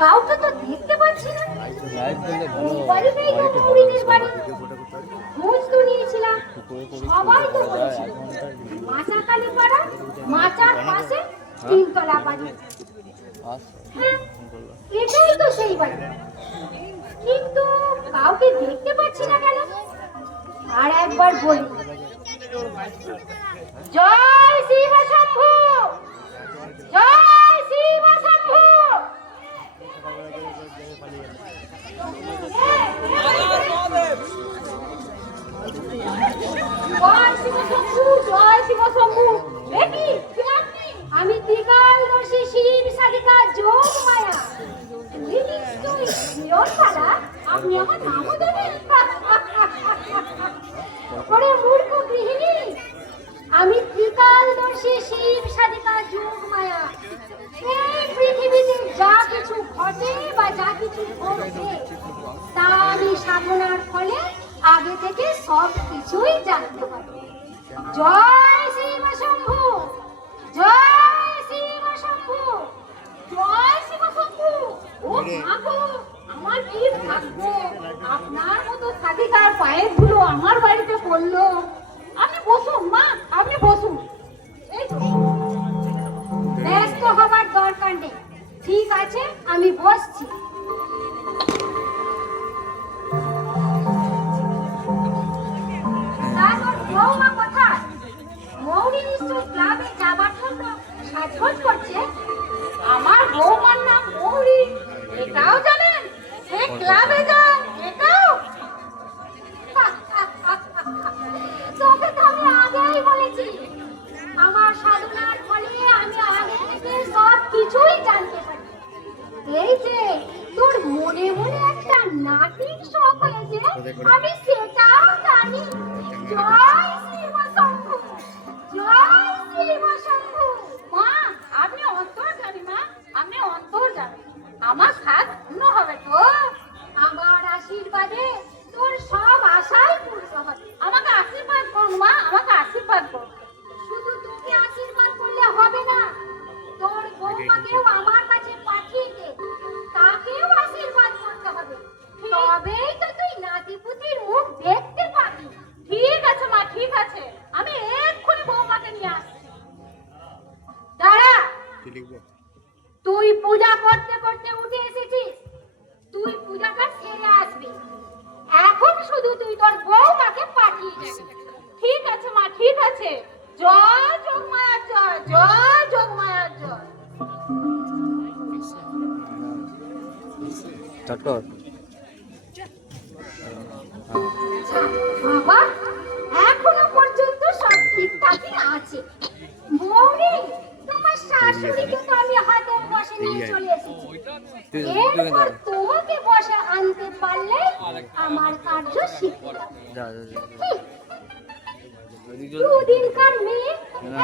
কাউকে তো দেখতে পাচ্ছি না। বাড়িতেই তো মৌরিদের বাড়ি, খোঁজ তো নিয়েছিলাম, সবাই তো বলছে মাচা কালী পাড়া, মাচার পাশে তিনতলা বাড়ি। হ্যাঁ, এটাই তো সেই বাড়ি, কিন্তু কাউকে দেখতে পাচ্ছি না কেন? আর একবার বলি, জয় শিব শম্ভু, জয় শিব শম্ভু। আমি ত্রিকালদর্শী শিব সাধিকা যোগ মায়া। আপনি আমার নামও দেবেন? ওরে মূর্খ গৃহিণী, আমি ত্রিকালদর্শী শিব সাধিকা যোগ মায়া। এই পৃথিবীতে যা কিছু ঘটে বা যা কিছু ঘটে তা আমি সাধনার ফলে আগে থেকে সব কিছুই জানতে পারি। জয় শিব শম্ভু, জয় শিব শম্ভু, জয় শিব শম্ভু। ও মাগো, আমার কি ভাগ্য, আপনার মতো সাধিকার পায়ের ধুলো আমার বাড়িতে পড়লো। আপনি বসুন মা, আপনি বসুন। এই তো, ব্যস্ত হবার দরকার নেই। ঠিক আছে, আমি বসছি। বৌমা কোথায়? মৌরি নিশ্চয় ক্লাবে যাবার জন্য সাজগোজ করছে। আমার বৌমার নাম মৌরি, এটাও জানেন? সে ক্লাবে যায়, এটাও? তোকে তো আমি আগেই বলেছি, আমার সাধনার ফলে আমি আগে থেকে সব কিছুই জানতে পারি। এই যে তোর মনে মনে একটা নাটির শখ হয়েছে, আমি সেটাও জানি। জয় শিব শম্ভু, জয় শিব শম্ভু। মা, আপনি অন্তর জানি মা, আপনি অন্তর জানি। আমার সাথ পূর্ণ হবে তো? আমার আশীর্বাদে তোর সব আশাই পূর্ণ হবে। আমাকে আশীর্বাদ করুন মা, আমাকে আশীর্বাদ করুন। শুধু তোকে আশীর্বাদ করলে হবে না, তোর বৌমাকেও আমার কাছে পাঠিয়ে দে, তাকেও আশীর্বাদ করতে হবে। তবেই তো তুই নাতিপুতির মুখ দেখতে পাবি। ঠিক আছে মা, ঠিক আছে, আমি এক্ষুনি বৌমাকে নিয়ে আসছি। দাঁড়া, তুই পূজা করতে করতে উঠে এসেছিস, তুই পূজাটা সেরে আসবি। এখন শুধু তুই তোর বৌমাকে পাঠিয়ে দিবি। ঠিক আছে মা, ঠিক আছে। জয় যোগমায়ার জয়, জয় যোগমায়ার জয়। বাবা, এখনো পর্যন্ত সব ঠিকঠাকই আছে। মৌরি, তোমার শাশুড়িকে তো আমি হাতের বসে নিয়ে চলে এসেছি। এরপর তোমাকে বসে আনতে পারলে আমার কার্য শিখতে দুদিনকার মেয়ে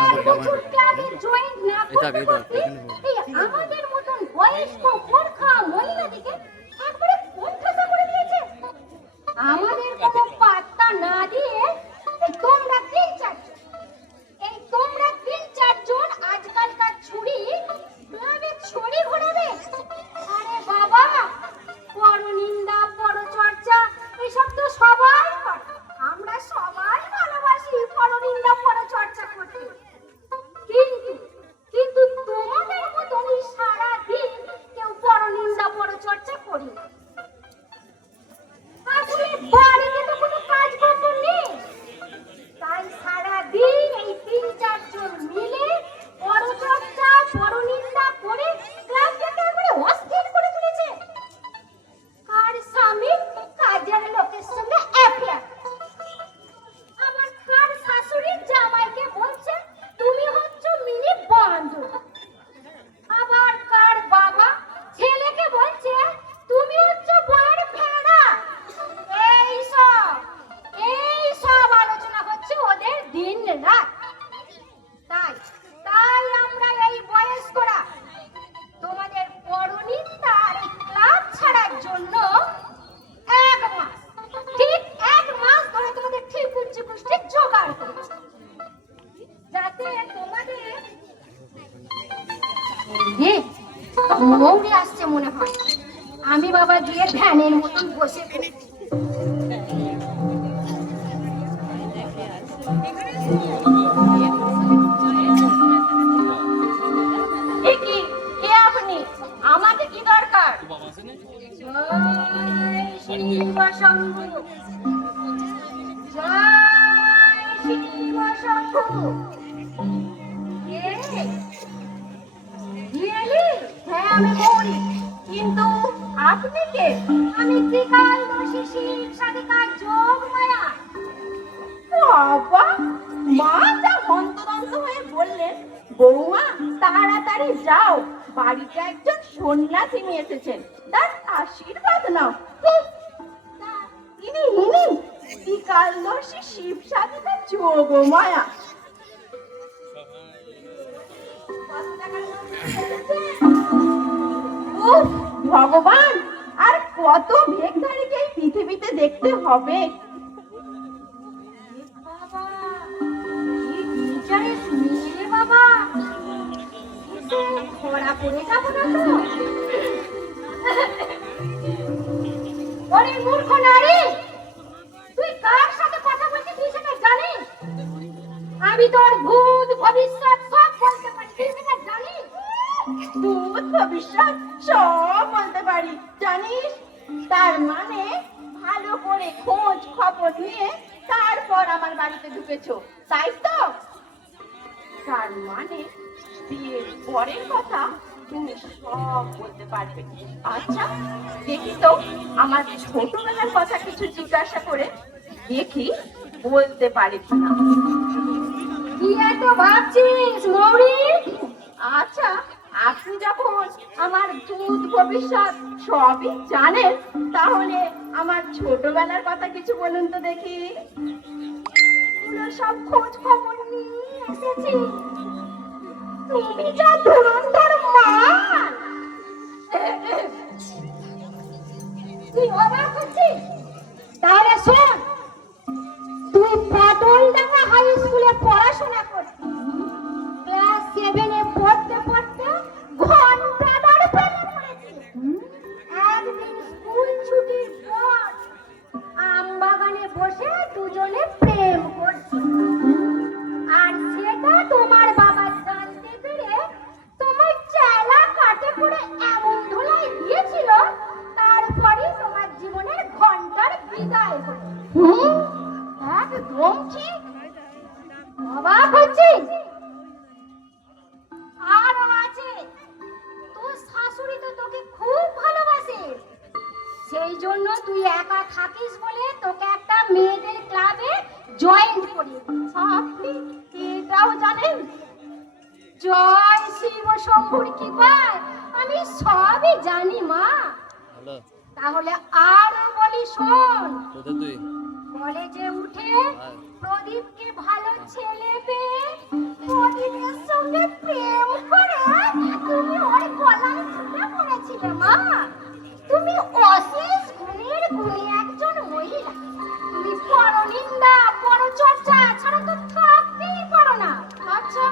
এক বছর ক্লাবে জয়েন না করতে করতে আমাদের মতন বয়স্ক মূর্খা মহিলাদিকে একবারে কোণঠাসা করে দিয়েছে। আমাদের কোনো পাত্তা না দিয়ে তোমরা তিন চারজন আজকালকার ছুরি ক্লাবে ছড়ি ঘোরাবে। আরে বাবা, পরনিন্দা পরচর্চা এসব তো সবাই করে, আমরা সবাই ভালোবাসি পরনিন্দা পরচর্চা করতে। কিন্তু তোমাদের মতনই সারাদিন কেউ পরনিন্দা পরচর্চা করে মৌরি আসছে মনে হয়। আমি বাবা গিয়ে ধ্যানের মতন বসে পড়ি। আপনি আমাকে কি দরকার? জয় শিবশম্ভু, জয় শিবশম্ভু। হ্যাঁ আমি মৌরি। কিন্তু আপনি কে? আমি ত্রিকালদর্শী শিব সাধিকা যোগমায়া। বাবা, মা যা হন্তদন্ত হয়ে বললেন, বৌমা তাড়াতাড়ি যাও, বাড়িতে একজন সন্ন্যাসিনী এসেছেন, তার আশীর্বাদ নাও। ইনি ত্রিকালদর্শী শিব সাধিকা যোগমায়া। উফ ভগবান, আর কত ভেগধারীকে এই পৃথিবীতে দেখতে হবে। বাবা, কি বিচারে শুনিয়ে বাবা, খরা পড়ে যাবো না তো? ওরে মূর্খ নারী, তুই কার সাথে কথা বলছিস তুই সেটা জানিস? আমি তোর ভূত ভবিষ্যৎ সব বলতে পারি, তুই সেটা জানিস? ভূত ভবিষ্যৎ সব বলতে পারি জানিস? তার মানে ভালো করে খোঁজ খবর নিয়ে তারপর আমার বাড়িতে ঢুকেছো, তাই তো? তার মানে বিয়ের পরের কথা তুমি সব বলতে পারবে। আচ্ছা দেখি তো, আমার ছোটবেলার কথা কিছু জিজ্ঞাসা করে দেখি বলতে পারে কিনা। কি এত ভাবছিস মৌরি? আচ্ছা, আপনি যখন আমার ভূত ভবিষ্যৎ সবই জানেন, তাহলে আমার ছোটবেলার কথা কিছু বলুন তো দেখি। পুরো সব খোঁজ খবর নিয়ে এসেছি। তুমি যা ধুরন্ধর মান! তুই অবাক হচ্ছিস? তাহলে শোন, তুই পটলডাঙ্গা হাই স্কুলে পড়াশোনা করছিস। ক্লাস 7 এ পড়তে পড়তে ঘন্টাদার প্রেমে পড়েছিস। একদিন স্কুল ছুটির পর আমবাগানে বসে দুজনে প্রেম করছিস। আর সেটা তোমার বাবা জানতে পেরে তোমার চেলা কাটে পড়ে এমন ধুলাই দিয়েছিল, তারপরে তোমার জীবনের ঘন্টার বিদায় হলো। একদম ঠিক। অবাক হচ্ছিস? আরো আছে, তোর শাশুড়ি তো তোকে খুব ভালোবাসে। সেই জন্য তুই একা থাকিস বলে তোকে একটা মেয়েদের ক্লাবে জয়েন করিয়ে দিয়েছে। আপনি এটাও জানেন? জয় শিব শম্ভুর কৃপায় আমি সবই জানি মা। তাহলে আরো বলি শোন, কলেজে উঠে প্রদীপকে ভালো ছেলে পেয়ে প্রদীপের সঙ্গে প্রেম করে তুমি ওর গলায় ঝুলে পড়েছিলে মা। তুমি অশেষ গুণের গুণী একজন মহিলা। তুমি পরনিন্দা পরচর্চা ছাড়া তো থাকতেই পারো না। আচ্ছা,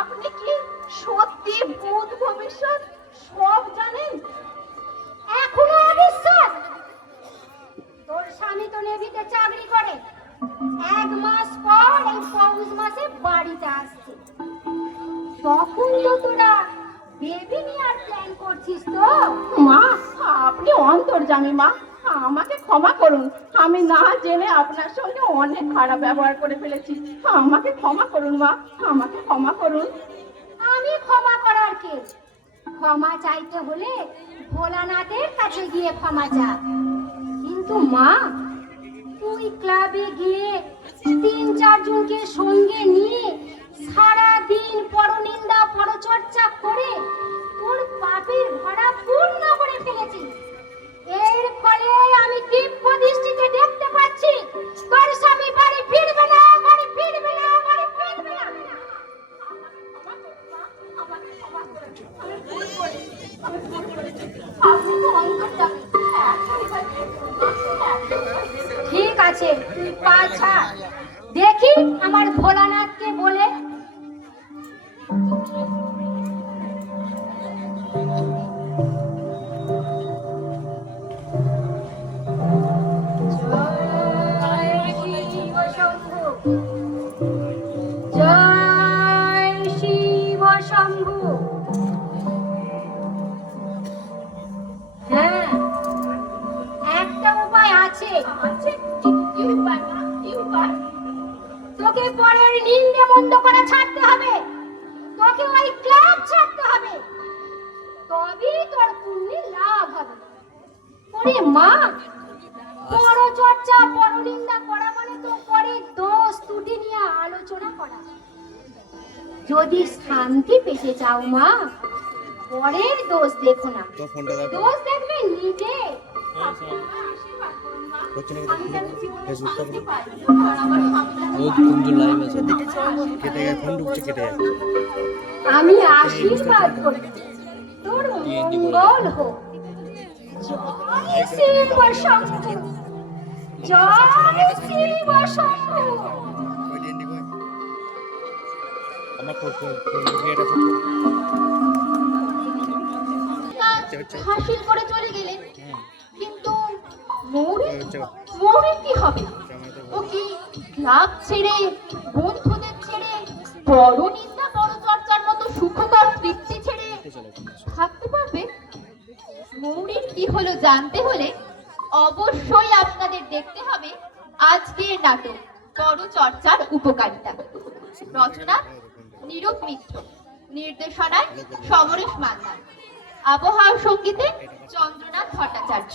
আপনি কি সত্যি ভূত ভবিষ্যৎ সব জানেন? এখনো অবিশ্বাস? তোর স্বামী তো নেভিতে চাকরি করে, 1 মাস পর এই পৌষ মাসে বাড়িতে আসছে। তখন তো তোরা বেবি নেওয়ার প্ল্যান করছিস তো? মা, আপনি অন্তর্যামী মা, আমাকে ক্ষমা করুন। আমি না জেনে আপনার সঙ্গে অনেক খারাপ ব্যবহার করে ফেলেছি। আমাকে ক্ষমা করুন মা, আমাকে ক্ষমা করুন। আমি ক্ষমা করার কে? ক্ষমা চাইতে হলে ভোলানাথের কাছে গিয়ে ক্ষমা চা। কিন্তু মা, তুই ক্লাবে গিয়ে 3-4 জনকে সঙ্গে নিয়ে সারা দিন পরনিন্দা পরচর্চা করে তোর পাপের ভরা পূর্ণ করে ফেলেছিস। এর ফলে আমি দিব্য দৃষ্টিতে দেখতে পাচ্ছি তোর স্বামী বাড়ি ফিরবে না, বাড়ি ফিরবে না, বাড়ি ফিরবে না। ঠিক আছে, তুই পা ছাড়, দেখি আমার ভোলানাথকে বলে। শম্ভু। হ্যাঁ, একটা উপায় আছে। কি উপায় মা? কি উপায়? তোকে পরের নিন্দে মন্দ করা ছাড়তে হবে, তোকে ওই ক্লাব ছাড়তে হবে, তবেই তোর পুণ্যে লাভ হবে। ওরে মা, বড় চর্চা পরনিন্দা করা মানে তো পরে দোষ ত্রুটি নিয়ে আলোচনা করা। যদি শান্তি পেতে চাও মা, পরের দোষ দেখো না, দোষ দেখবে নিজে। আশীর্বাদ করুন মা। হচ্ছে নাকি আমি যেন জীবনে ফেসবুকটা শান্তি পাই আর আমার স্বামী যেন কুঞ্জু লাইভ আছে কেটে যায়, ফোন ঢুকছে কেটে যায়। আমি আশীর্বাদ করি তোর মঙ্গল হোক। জয় শিব শম্ভু, জয় শিব শম্ভু। ওই ডিএনডি কই আমার ফেসবুকে এটা ফটো হাসিল করে চলে গেলেন, কিন্তু মৌরি হচ্ছে মৌরির কি হবে? ও কি ক্লাব ছেড়ে, বন্ধুদের ছেড়ে, বড় নিন্দা বড় চর্চার মতো সুখকর তৃপ্তি ছেড়ে থাকতে পারবে? মৌরির কি হলো জানতে হলে অবশ্যই আপনাদের দেখতে হবে আজকের নাটক বড় চর্চার উপকারিতা। রচনা নীরব মিত্র, নির্দেশনায় সমরেশ মান্দার, আবহাওয়া সঙ্গীতে চন্দ্রনাথ ভট্টাচার্য,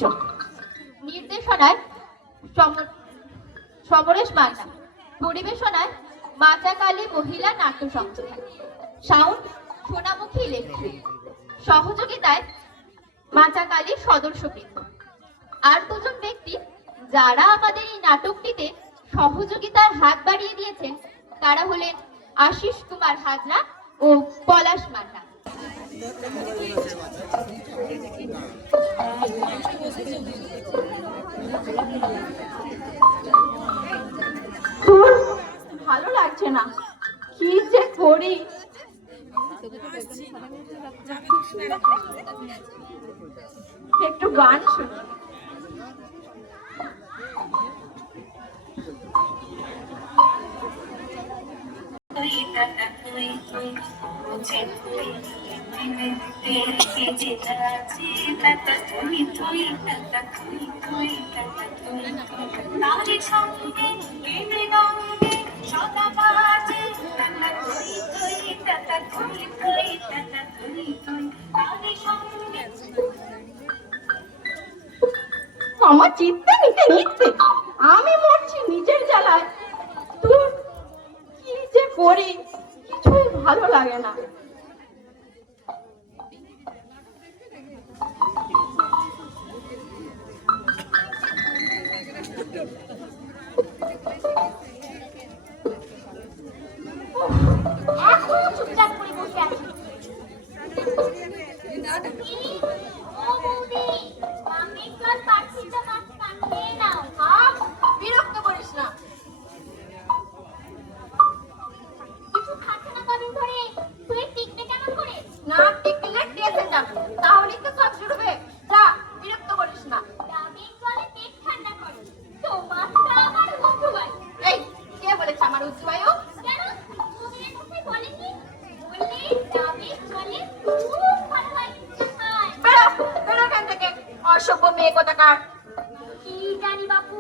নির্দেশনায় সমরেশ মান্না, পরিবেশনায় মাচাকালী মহিলা নাট্য সংস্থা, সাউন্ড সোনামুখী ইলেকট্রিক, সহযোগিতায় মাচাকালী সদস্যবৃন্দ। আর দুজন ব্যক্তি যারা আমাদের এই নাটকটিতে সহযোগিতার হাত বাড়িয়ে দিয়েছেন তারা হলেন আশিস কুমার হাজরা ও পলাশ মান্না। ভালো লাগছে না, কি যে করি। একটু গান শুনি। আমার চিত্তে নিতে নিতে আমি মরছি নিজের জ্বালায়। তুই কি যে করি কিছুই ভালো লাগে না। এখনো চুপচাপ করে বসে আছি। ও বৌদি, আমি কাল পাচ্ছিটা মাছ কাটিয়ে নাও। বিরক্ত করিস না। কিছু খাচ্ছে না কদিন ধরে, তুই টিকবে কেমন করে? না টিকলে টেসে যাবে, তাহলেই তো সব শুরবে। যা, বিরক্ত করিস না। ডাবের জলে পেট ঠান্ডা করে, তোমার তো আমার বন্ধু ভাই। এই কে বলেছে আমার উজ্জবায়ু? কেন তোমাদের কাছে বলেনি? বললে ডাবের জলে খুব ভালো হয়। বেরো বেরো এখান থেকে, অসভ্য মেয়ে কোথাকার। কি জানি বাপু,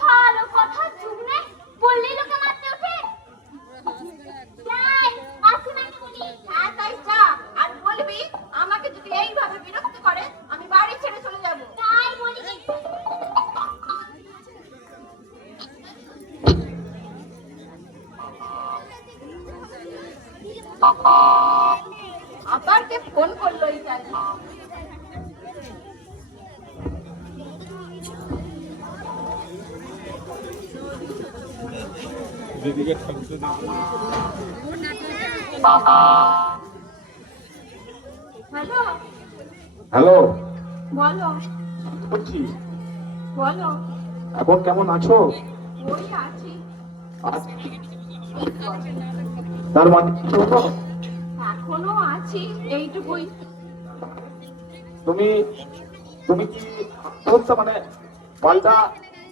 ভালো কথা যুগ নেই, বললেই লোকে মারতে ওঠে। যাই, মাসিমাকে বলি। হ্যাঁ তাই যা, আর বলবি আমাকে যদি এইভাবে বিরক্ত করে আমি বাড়ি ছেড়ে চলে যাব। তাই বলি কি? আবার কে ফোন করলো এই জানি। দিদিকে ঠাকুর হ্যালো, হ্যালো, বলো বলছি বলো। এখন কেমন আছো? ওই আছি, তার মানে কি হলো? এখনো আছি, এইটুকুই। তুমি তুমি কি আত্মহত্যা মানে পাল্টা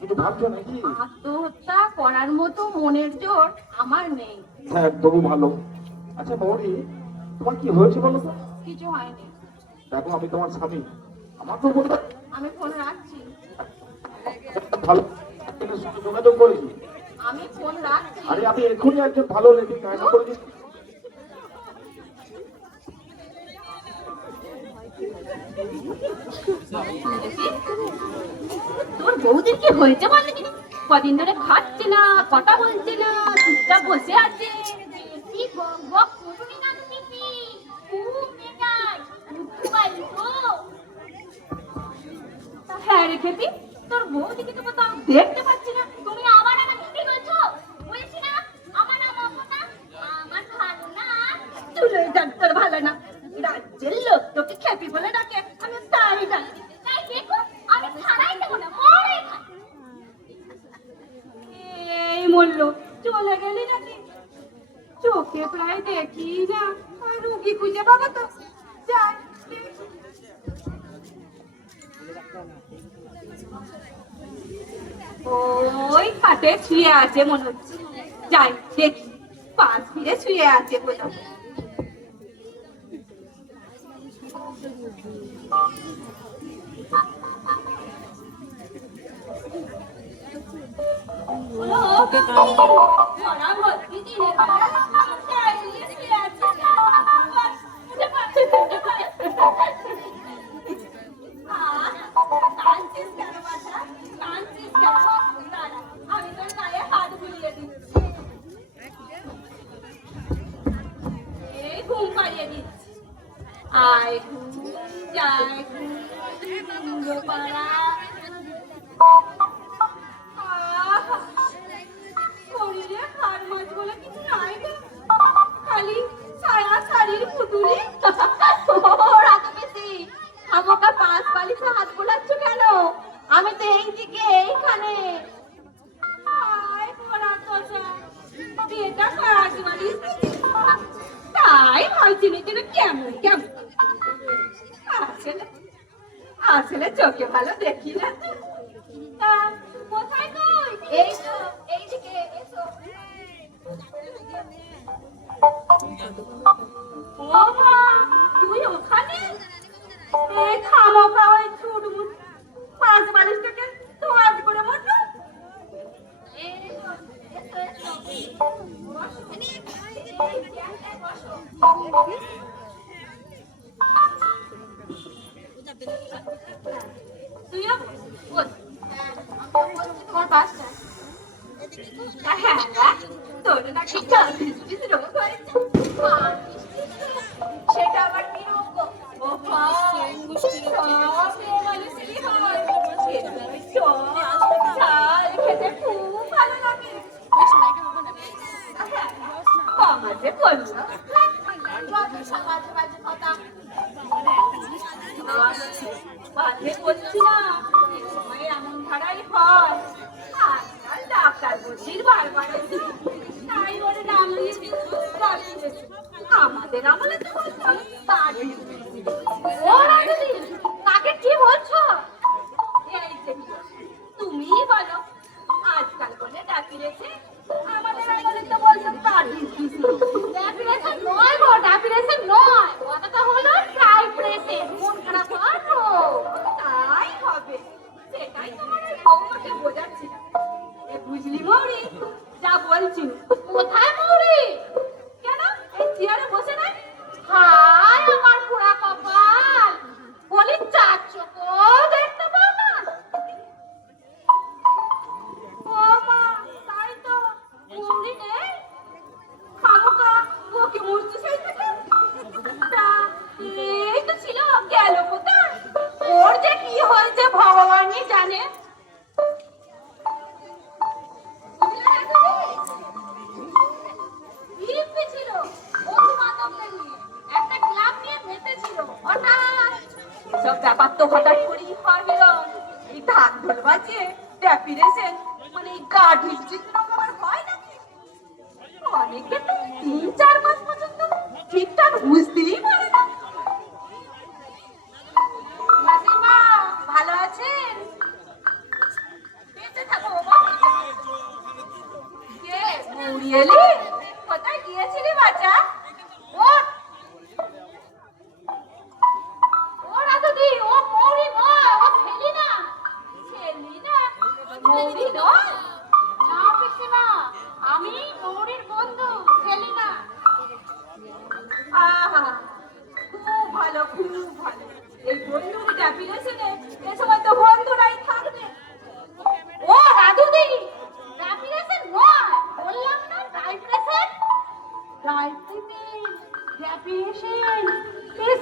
কিছু ভাবছো নাকি? আত্মহত্যা করার মতো মনের জোর আমার নেই। হ্যাঁ, তবু ভালো। আচ্ছা মৌরি, তোমার কি হয়েছে বলো তো? কিছু হয়নি। দেখো আমি তোমার স্বামী, আমার তো বলতে আমি ফোন রাখছি। ভালো ছেলের সঙ্গে যোগাযোগ করেছি। আমি ফোন রাখছি। আরে আমি এক্ষুনি একজন ভালো লেডি কায়না করে দিচ্ছি। তোর বৌদির কি হয়েছে বললি? কদিন ধরে খাচ্ছে না, কথা বলছে না, চুপচাপ বসে আছে। বেশি বক বক করুনি না তুমি কি? খুব মেজাজ বুদ্ধু বাড়ি তো। হ্যাঁ রে খেপি, তোর বৌদিকে তো কোথাও দেখতে পাচ্ছি না। তুমি আবার আমাকে কি বলছো? বলছি না আমার নাম অপনা, আমার ভালো না। চুলে ডাক্তার ভালো না, রাজ্যের লোক তোকে খেপি বলে ডাকে, আমি তাই জানি। তাই দেখো আমি ছাড়াই দেবো না, মরে খাই। এই মরলো, চলে গেলি নাকি? চোখে প্রায় দেখি না, আর রুগী খুঁজে পাবো তো। যাই দেখি। ওই খাটে শুয়ে আছে মনে হচ্ছে, যাই দেখি। পাশ ফিরে শুয়ে আছে বলে। ধরা ভর্তি দিনের বেলা আমার চাইলে শুয়ে আছে। উঠে পাচ্ছে, উঠে পাচ্ছে। কাঁদছিস কেন বাছা? কাঁদছিস কেন? দাঁড়া, আমি তোর গায়ে হাত বুলিয়ে দিচ্ছি। এই ঘুম পাড়িয়ে দিচ্ছি। আয় ঘুম, যায় ঘুম, ঘুমো পাড়া। শরীরে হাড় মাছ বলে কিছু নাই তো, খালি ছায়া শাড়ির পুতুলি। ওরা তো বেশি আমাকে পাঁচ বালিশে হাত বোলাচ্ছ কেন? আমি তো এইদিকে এইখানে। আয় পোড়া তোষা, এটা পাঁচ বালিশ দিছিস? তাই ভাবছি না যেন কেমন কেমন। আসলে আসলে চোখে ভালো দেখি না তো। তা কোথায় তুই? এই তো এইদিকে এসো। ও মা, তুই ওখানে? এই খামোখা ওই ছুটমুট পাঁচ বালিশটাকে তোয়াজ করে মরলো। এসো, এসো, এসো। বসো। বসো। তুইও বল। হ্যাঁ, আমি বলছি তোমার বাসায়। হ্যাঁ, তোর নাকি ডায়াবেটিস রোগ হয়েছে। সেটা আবার কি রোগ গো? ও মা, সব মেয়ে মানুষেরই হয়। এদের ওই টক ঝাল খেতে খুব ভালো লাগে। হ্যাঁ, কমাতে বললো। মাঝে মাঝে কথা। বাদে বলছি না, এই সময় এমন ধারাই হয়। আজকাল ডাক্তার বলছির বারবার তাই ওরে নাম দিয়েছি ডায়াবেটিস। আমাদের আমলে তো বলতো ডায়াবেটিস। ও রাজনী, কাকে কি বলছো? এই যে তুমিই বলো, আজকাল বলে ডাকিয়েছে, আমাদের আমলে তো বলতো ডায়াবেটিস। ডায়াবেটিস নয় গো, ডায়াবেটিস নয়, কথাটা হলো টাইপ্রেসের, মন খারাপ হওয়ার রোগ। তাই হবে, সেটাই তোমার ওই বৌমাকে বোঝাচ্ছি। এ বুঝলি মৌরি, যা বলছি। কোথায় মৌরি? কেন এই চেয়ারে বসে নাই? হায় আমার পুরা কপাল, বলি চার চোখও দেখতে পাও না। ও মা, তাই তো, মৌরি নেই। খামোকা ওকে মুছতে সেই থেকে। তা এই তো ছিল, গেল কোথায়? ওর যে কি হয়েছে ভগবানই জানে। বুঝলে না তুমি? দিব্যি ছিল, বন্ধু বান্ধবদের নিয়ে একটা ক্লাব নিয়ে মেতেছিল। হঠাৎ সব ব্যাপার তো হঠাৎ করেই হয় বেরোন। এই ঢাক ঢোল বাজিয়ে ড্যাপিরেশন মানে এই গা ঢিলঢিল আবার হয় নাকি? অনেকে তো 3-4 মাস পর্যন্ত ঠিকঠাক বুঝতেই পারে না। মাসিমা ভালো আছেন? বেঁচে থাকো বাবা। কে মৌরি এলি? কোথায় গিয়েছিলি বাচ্চা? ওঠ,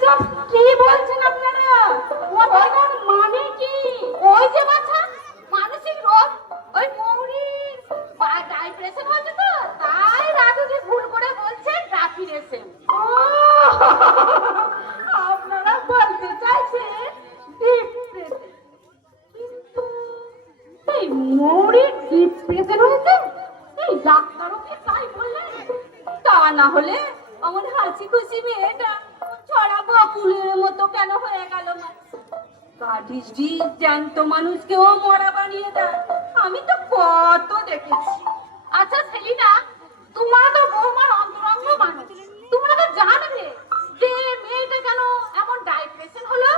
এসব কি বলছেন আপনারা? কথাটার মানে কি? ওই যে বাছা মানসিক রোগ, ওই মৌরির বা ডাইপ্রেশন হচ্ছে তো, তাই রাজুজি ভুল করে বলছে ডাইপ্রেশন। ও, আপনারা বলতে চাইছেন ডিপ্রেশন। কিন্তু এই মৌরির ডিপ্রেশন হয়েছে, এই ডাক্তারও কি তাই বললেন? তা না হলে আমার হাসি খুশি মেয়েটা ছড়া বকুলের মতো কেন হয়ে গেল না? কাঠিস জ্যান্ত মানুষকেও মরা বানিয়ে দেয়, আমি তো কত দেখেছি। আচ্ছা সেলিনা, তোমরা তো বৌমার অন্তরঙ্গ মানুষ, তোমরা তো জানবে যে মেয়েটা কেন এমন ডাইপ্রেশন হলো।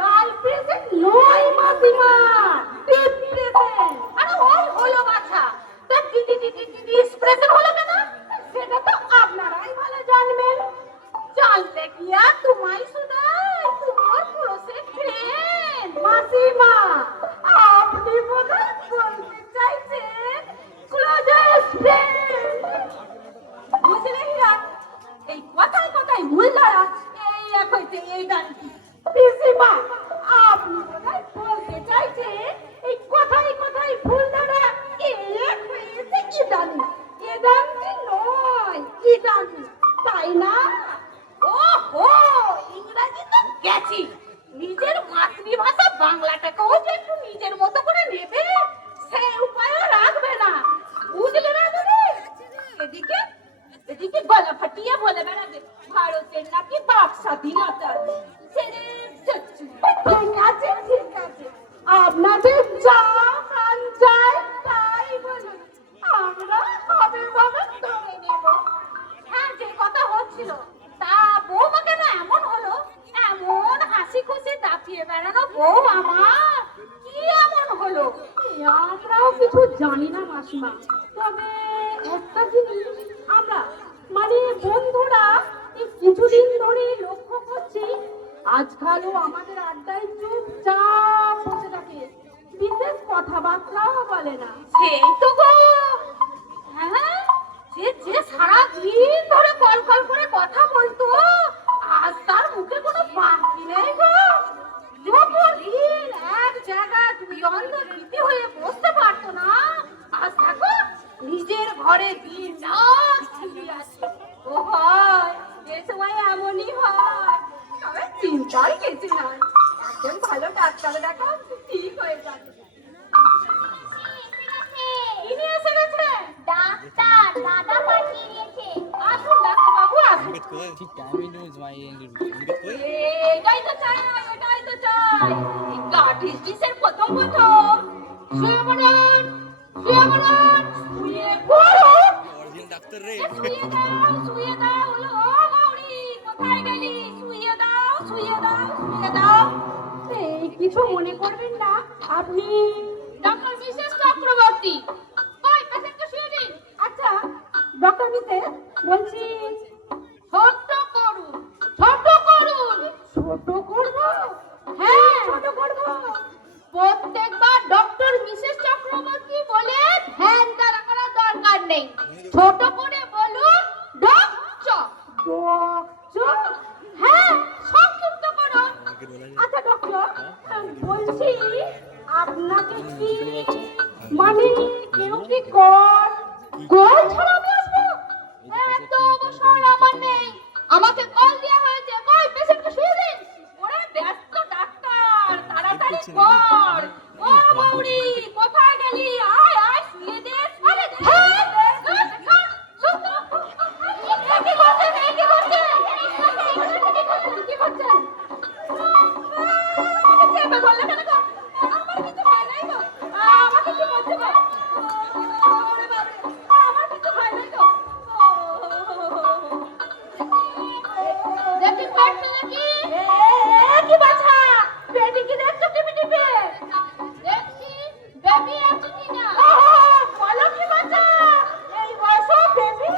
ডাইপ্রেশন নয় মাসিমা, ডিপ্রেশন। আরে ওই হলো বাছা, তা ডিপ্রেশন হলো কেন? সেটা তো আপনারাই ভালো জানবেন। জানলে কি আর তোমায় শোনাই, তোমার ক্লোজের ফ্রেন্ড। মাসিমা, আপনি বোধহয় বলতে চাইছেন ক্লোজেস্ট ফ্রেন্ড। বুঝলে হীরা, এই কথায় কথায় ভুল ধরা এই এক হয়েছে এই ডানটি। পিসিমা, আপনি বোধহয় বলতে চাইছেন এই কথায় কথায় ভুল ধরা এই এক হয়েছে ইদানি। ইদানি নয়, ইদানি, তাই না? ওহো, ইংরেজি তো গেছি, নিজের মাতৃভাষা বাংলাটাকেও যে একটু নিজের মতো করে নেবে সেই উপায়ও রাখবে না, বুঝলে না তুমি? এদিকে এদিকে গলা ফাটিয়ে বলে বেড়াবে ভারতের নাকি বাক স্বাধীনতা। ছেড়ে যাচ্ছি। ঠিক আছে, ঠিক আছে, আপনাদের যা মন চায় তাই বলুন, আমরা হবে ভাবে ধরে নেব। হ্যাঁ, যে কথা হচ্ছিল, তা বৌমা কেন এমন হলো? এমন হাসি খুশি দাপিয়ে বেড়ানো বউ আমার কি এমন হলো? আমরাও কিছু জানি না মাসিমা, তবে একটা জিনিস আমরা মানে বন্ধুরা এই কিছুদিন ধরে লক্ষ্য করছি, আজকালও আমাদের আড্ডায় চুপচাপ বসে থাকে, বিশেষ কথাবার্তাও বলে না। সেই তো গো, হ্যাঁ, যে যে সারা দিন ধরে কল কল করে কথা বলতো, আজ তার মুখে কোনো বাকি নেই গো। যতদিন এক জায়গায় দুজন রীতি হয়ে বসতে পারতো না, আজ দেখো নিজের ঘরে দিন রাত ছিলি আছে। ও হয়, এ সময় এমনই হয়, তবে চিন্তার কিছু নয়, একজন ভালো ডাক্তার দেখা ঠিক হয়ে যাবে। ইনি এসে গেছে, ডাক্তার দাদা পাঠিয়ে দিয়েছে। আসুন ডাক্তার বাবু, আসুন। Ingat ko. Si Tommy knows my Ingat ko. এটাই তো চাই, এটাই তো চাই। এই কাঠিস ডিসের প্রথম প্রথম শুয়ে পড়ুন, শুয়ে পড়ুন, শুয়ে পড়ুন। Original doctor রে. শুয়ে দাও, শুয়ে দাও, হলো ও গৌরী, কোথায় গেলি? শুয়ে দাও, শুয়ে দাও, শুয়ে দাও। এই কিছু মনে করবেন না, আপনি ডক্টর মিসেস চক্রবর্তী, ওই পেশেন্টকে শুয়ে দিন। আচ্ছা ডক্টর মিসেস, বলছি ছোট্ট করুন, ছোট করুন। ছোট করব? হ্যাঁ, ছোট করব। প্রত্যেকবার ডক্টর মিসেস চক্রবর্তী বলে ধ্যান দ্বারা করার দরকার নেই, ছোট করে বলুন ডক্টর। ডক্টর? হ্যাঁ, সংক্ষিপ্ত করুন। আচ্ছা ডক্টর, বলছি আপনাকে কি মানে কেউ কি কর কল ছাড়া আমি আসবো? এত অবসর আমার নেই, আমাকে কল দেওয়া হয়েছে, কই পেশেন্টকে শুয়ে দিন। ওরে ব্যস্ত ডাক্তার, তাড়াতাড়ি কর। ও মৌরি, কোথায় গেলি? আয় আয়, শুয়ে দে, শুয়ে দে। কি করছেন, কি করছেন? কি করছেন? চেপে ধরলে কেন গো? আমার কিছু হয় নাই গো, আমাকে কি করতে পারে? ওরে বাবারে, আমার কিছু হয় নাই গো। দেখি পারছে নাকি? কি বাছা, পেটে কি দেখছো টিপে টিপে? দেখছি বেবি আছে কিনা। বলো কি বাছা, এই বয়সে বেবি?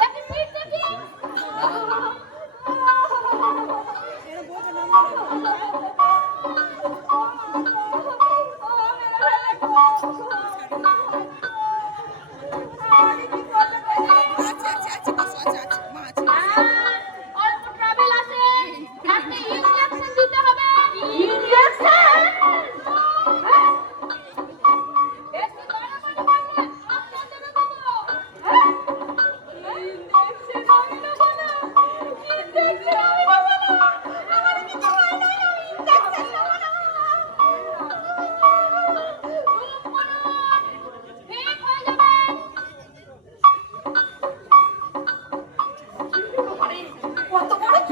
দেখি পিঠ দেখি।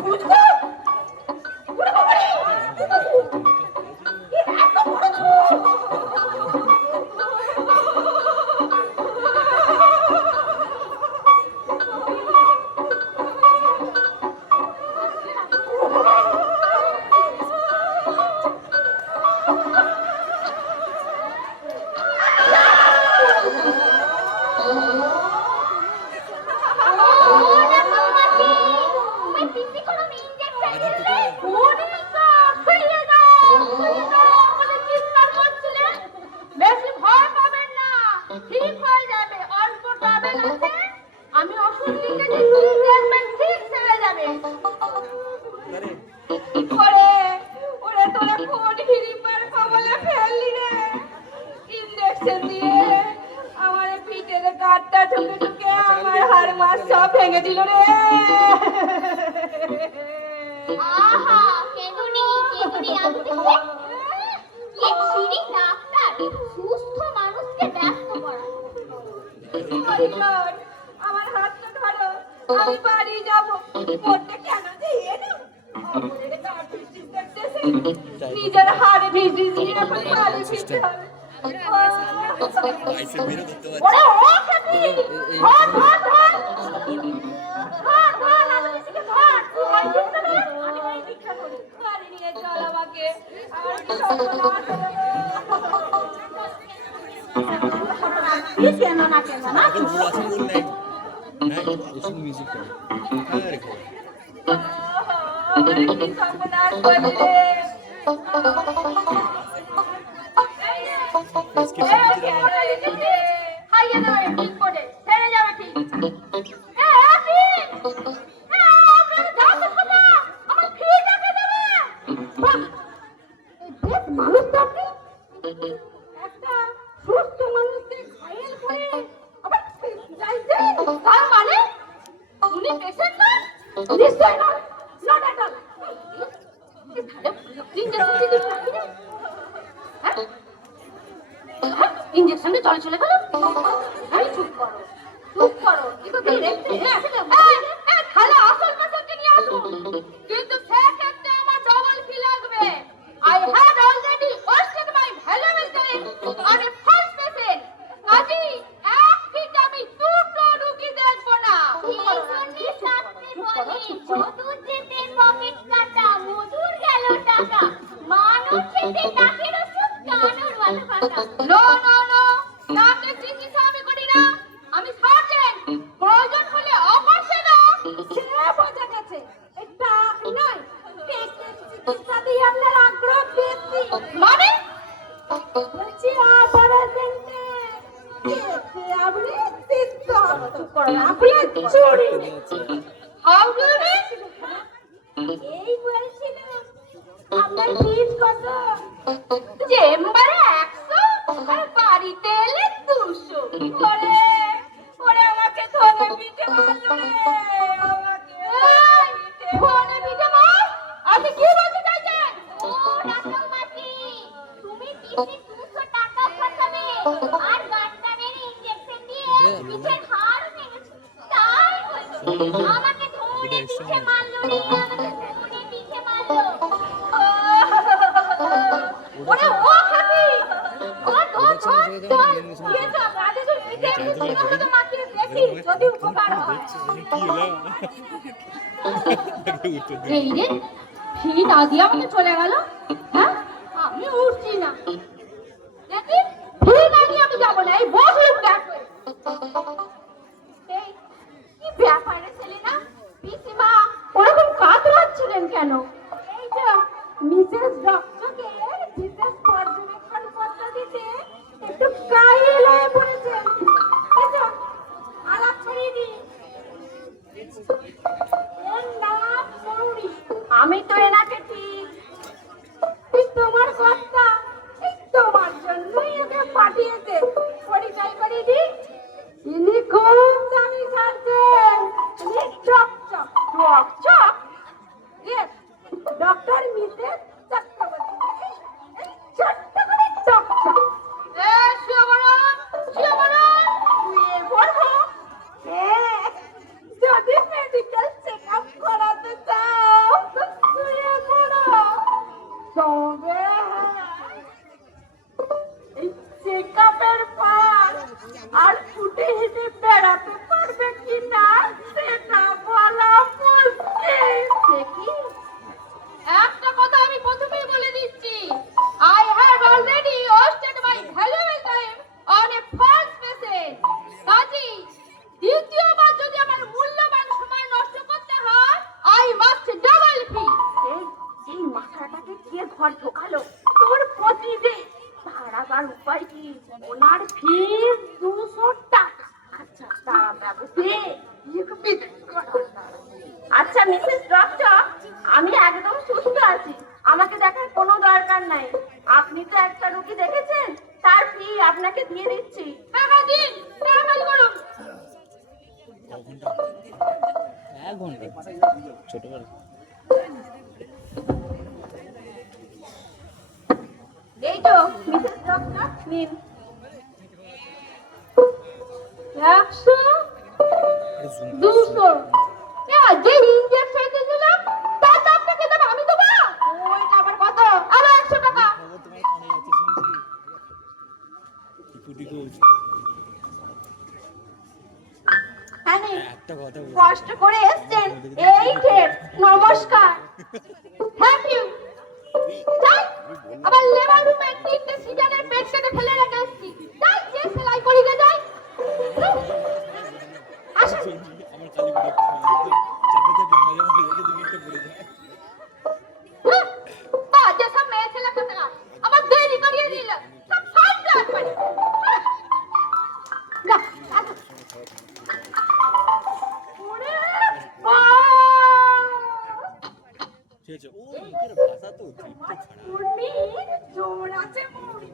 বুঝবো? ওরে বাবা রে! এ এত বড় চুল! আমি ওষুধ লিখে দিচ্ছি, দেখবেন ঠিক সেরে যাবে। আরে ওরে ওরে তোরা কোন হিরিম্বার কবলে ফেললি রে? ইনজেকশন দিয়ে আমার পিঠের গাঁটটা ঢুকে ঢুকে আমার হাড় মাস সব ভেঙে দিল রে। আহা, কেঁদুনি, কেঁদুনি আসতেছে। কি ছিরি ডাক্তার, সুস্থ মানুষকে ব্যস্ত করা। হরিহর, আমার হাতটা ধরো, আমি বাড়ি যাবো। মরতে কেন যে এলো? অমরের গাঁট ভিজিস দেখতেছে, নিজের হাড় ভিজিস নিয়ে এখন বাড়ি ফিরতে হবে। আইসে বেরো করতে পারছি ওরে ও কাকি, ধর ধর ধর। ধর ধর, রাজনীতিকে ধর। তুই আসিস না রে? আমি বাড়ি ভিক্ষা করি। বাড়ি নিয়ে চল আমাকে, আমার কি সর্বনাশ হলো রে। তুই কেন না কেন না? এখন বড় আছে বল নাই হ্যাঁ ওষুধ মিউজিক করে আরে খো আমার কি সর্বনাশ হলো রে। এই রে, প্রেসক্রিপশন এই দিতে কেন লিখেছে? খাইয়ে দাও ঠিক করে, সেরে যাবে ঠিক। আপনি আপনারা যাচ্ছেন কোথায়? আমার ফিটাকে দেবে। বাহ, এই বেশ মানুষ তো আপনি। একটা সুস্থ মানুষকে ঘায়েল করে আবার যাইছেন। তার মানে উনি পেশেন্ট না? নিশ্চয় না, নট অ্যাট অল। ইঞ্জেকশনে চলে চলে গেল। আমি চুপ করো, চুপ করো। কিন্তু তুই দেখতে তাহলে আসল পেশেন্টকে নিয়ে আসুন। কিন্তু সেক্ষেত্রে আমার ডবল ফি লাগবে। I had already wasted my valuable time on a first patient. কাজী এক ফিট আমি দুটো রুগী দেখবো না। এই জন্যই শাস্ত্রে বলে, চতুর যেতে পকেট কাটা, মধুর গেল টাকা। মানুষ যেতে নাকের ওষুধ, কানুর মাথা ফাটা। নো নো নো, নাকের চিকিৎসা আমি করি না। আমি সার্জেন্ট, প্রয়োজন হলে অপারেশন। সে বোঝা গেছে, এটা নয়। পেটের চিকিৎসা দিয়ে আপনার আগ্রহ বেশি। মানে বলছি অপারেশনে পেটে আপনি চিত্ত চুপ করেন, আপনি চুরি। How do you mean? এই বলছিল আপনার ফিস কত? চেম্বারে 100 আর বাড়িতে এলে 200। ওরে ওরে আমাকে ধরে পিঠে মারলো রে। আমাকে ফোনে পিঠে মার। আপনি কি বলতে চাইছেন? ও রাসমাসি, তুমি দিনে 200 টাকা ফাটাবে আর গাঁটটা মেরে ইনজেকশন দিয়ে পিঠের হাড় ভেঙেছে। তাই বলছি, আমাকে ধরে পিঠে মারলো রে, আমাকে ধরে পিঠে মারলো। ওরে ও খাবি। ধর ধর ধর ধর। ये सब आधे जो পিঠে কিভাবে তো মাখিয়ে দেখি যদি উপকার হয়। কি হলো এই রে, ফি না দিয়ে আমাকে চলে গেল। হ্যাঁ, আমি উঠছি না। দেখি, ফি না দিয়ে আমি যাবো না। এই বসুন দেখো। এই কি ব্যাপার রে ছেলেটা? পিসিমা ওরকম কাতরাচ্ছিলেন কেন? এই যে মিসেস ডক্টরকে বিশেষ পর্যবেক্ষণ পদ্ধতিতে একটু কাহিল হয়ে পড়েছেন। এই যে আলাপ ছড়িয়ে দিই। এর নাম মৌরি। আমি তো এনাকে ঠিক তোমার কথা, তোমার জন্যই ওকে পাঠিয়েছে। পরিচয় করিয়ে দিই, ইনি খুব দামি সার্জেন। ইনি doctor. Doctor? Yes, doctor Mrs Chakraborty. ওনার ফিস 200 টাকা। আচ্ছা আচ্ছা মিসেস ডক্টর, আমি একদম সুস্থ আছি, আমাকে দেখার কোনো দরকার নাই। আপনি তো একটা রোগী দেখেছেন, তার ফি আপনাকে দিয়ে দিচ্ছি। টাকা দিন, তাড়াতাড়ি করুন। 1 ঘন্টা ছোটবেলা এই তো মিসেস ডক্টর, নিন। 100, 200। যে ইঞ্জেকশন দিয়েছিলাম তার দাম থেকে দেবো, আমি দেবো। ওইটা আবার কত? আরো 100 টাকা। খবর তোমার কানে যাচ্ছে শুনছি টিকু টিকু হ্যাঁ নিন। একটা কথা বলছি কষ্ট করে এসছেন, এই ঠেপ, নমস্কার। Thank you. যাই, আবার লেবার রুমে 3টে সিজারের পেট কেটে ফেলে রেখে এসেছি। যাই, যে সেলাই করি গে যাই। আসুন। আমার কালি করে চাপে থেকে মাঝে মাঝে রেখে দিবি একটা পড়ে যায় বাজে সব মেয়ে ছেলে কোথাকা, আমার দেরি করিয়ে দিল। সব ফাইট লাগবে। যা, আসুন। ওরে বাবা! ঠিক আছে ও মুখের ভাষা তো ঠিক তো খারাপ মুন্নি, জোর আছে মুন্নি।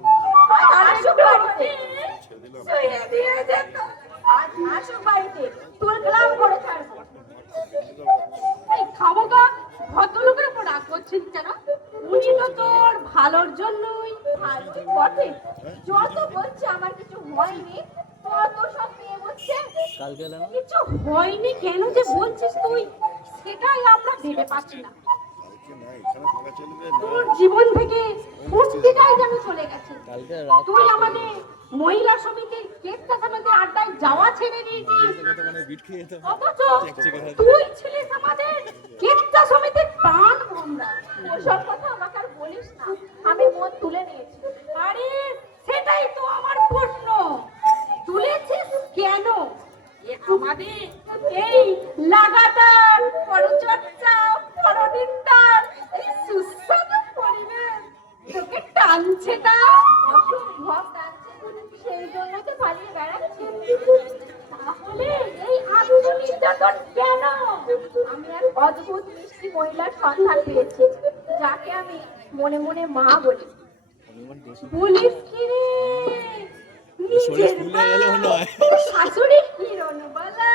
আসুক বাড়িতে, শুয়ে দিয়ে যেত। আজ আসুক বাড়িতে, তুলকালাম করে ছাড়বো। এই খামোগা ভদ্রলোকের উপর রাগ করছিস কেন? উনি তো তোর ভালোর জন্যই। ভালো বটে, যত বলছে আমার কিছু হয়নি, তত সব মেয়ে বলছে কালকে এলাম কিছু হয়নি কেন যে বলছিস তুই, সেটাই আমরা ভেবে পাচ্ছি না। তোর জীবন থেকে ফুর্তিটাই যেন চলে গেছে। কালকে রাত তুই আমাদের মহিলা সমিতির কেকটা সমিতির আড্ডায় যাওয়া ছেড়ে দিয়েছিস, কথা মানে বিট খেয়ে যেতাম অথচ তুই ছিলিস আমাদের কেকটা সমিতির প্রাণ ভোমরা। ওসব কথা আমাকে আর বলিস না, আমি মন তুলে নিয়েছি। আরে সেটাই তো আমার প্রশ্ন, তুলেছিস কেন? আমাদের এই লাগাতার পরচর্চা পরনিন্দার এই সুস্বাদু পরিবেশ তোকে টানছে না? অসম্ভব টানছে, সেই জন্য তো পালিয়ে বেড়াচ্ছি। তাহলে এই আধুনিক নির্যাতন কেন? আমি এক অদ্ভুত মিষ্টি মহিলার সন্ধান পেয়েছি, যাকে আমি মনে মনে মা বলি। পুলিশ কি রে? শরীর ফুলে গেল নয় শাশুড়ি কিরণ বলা,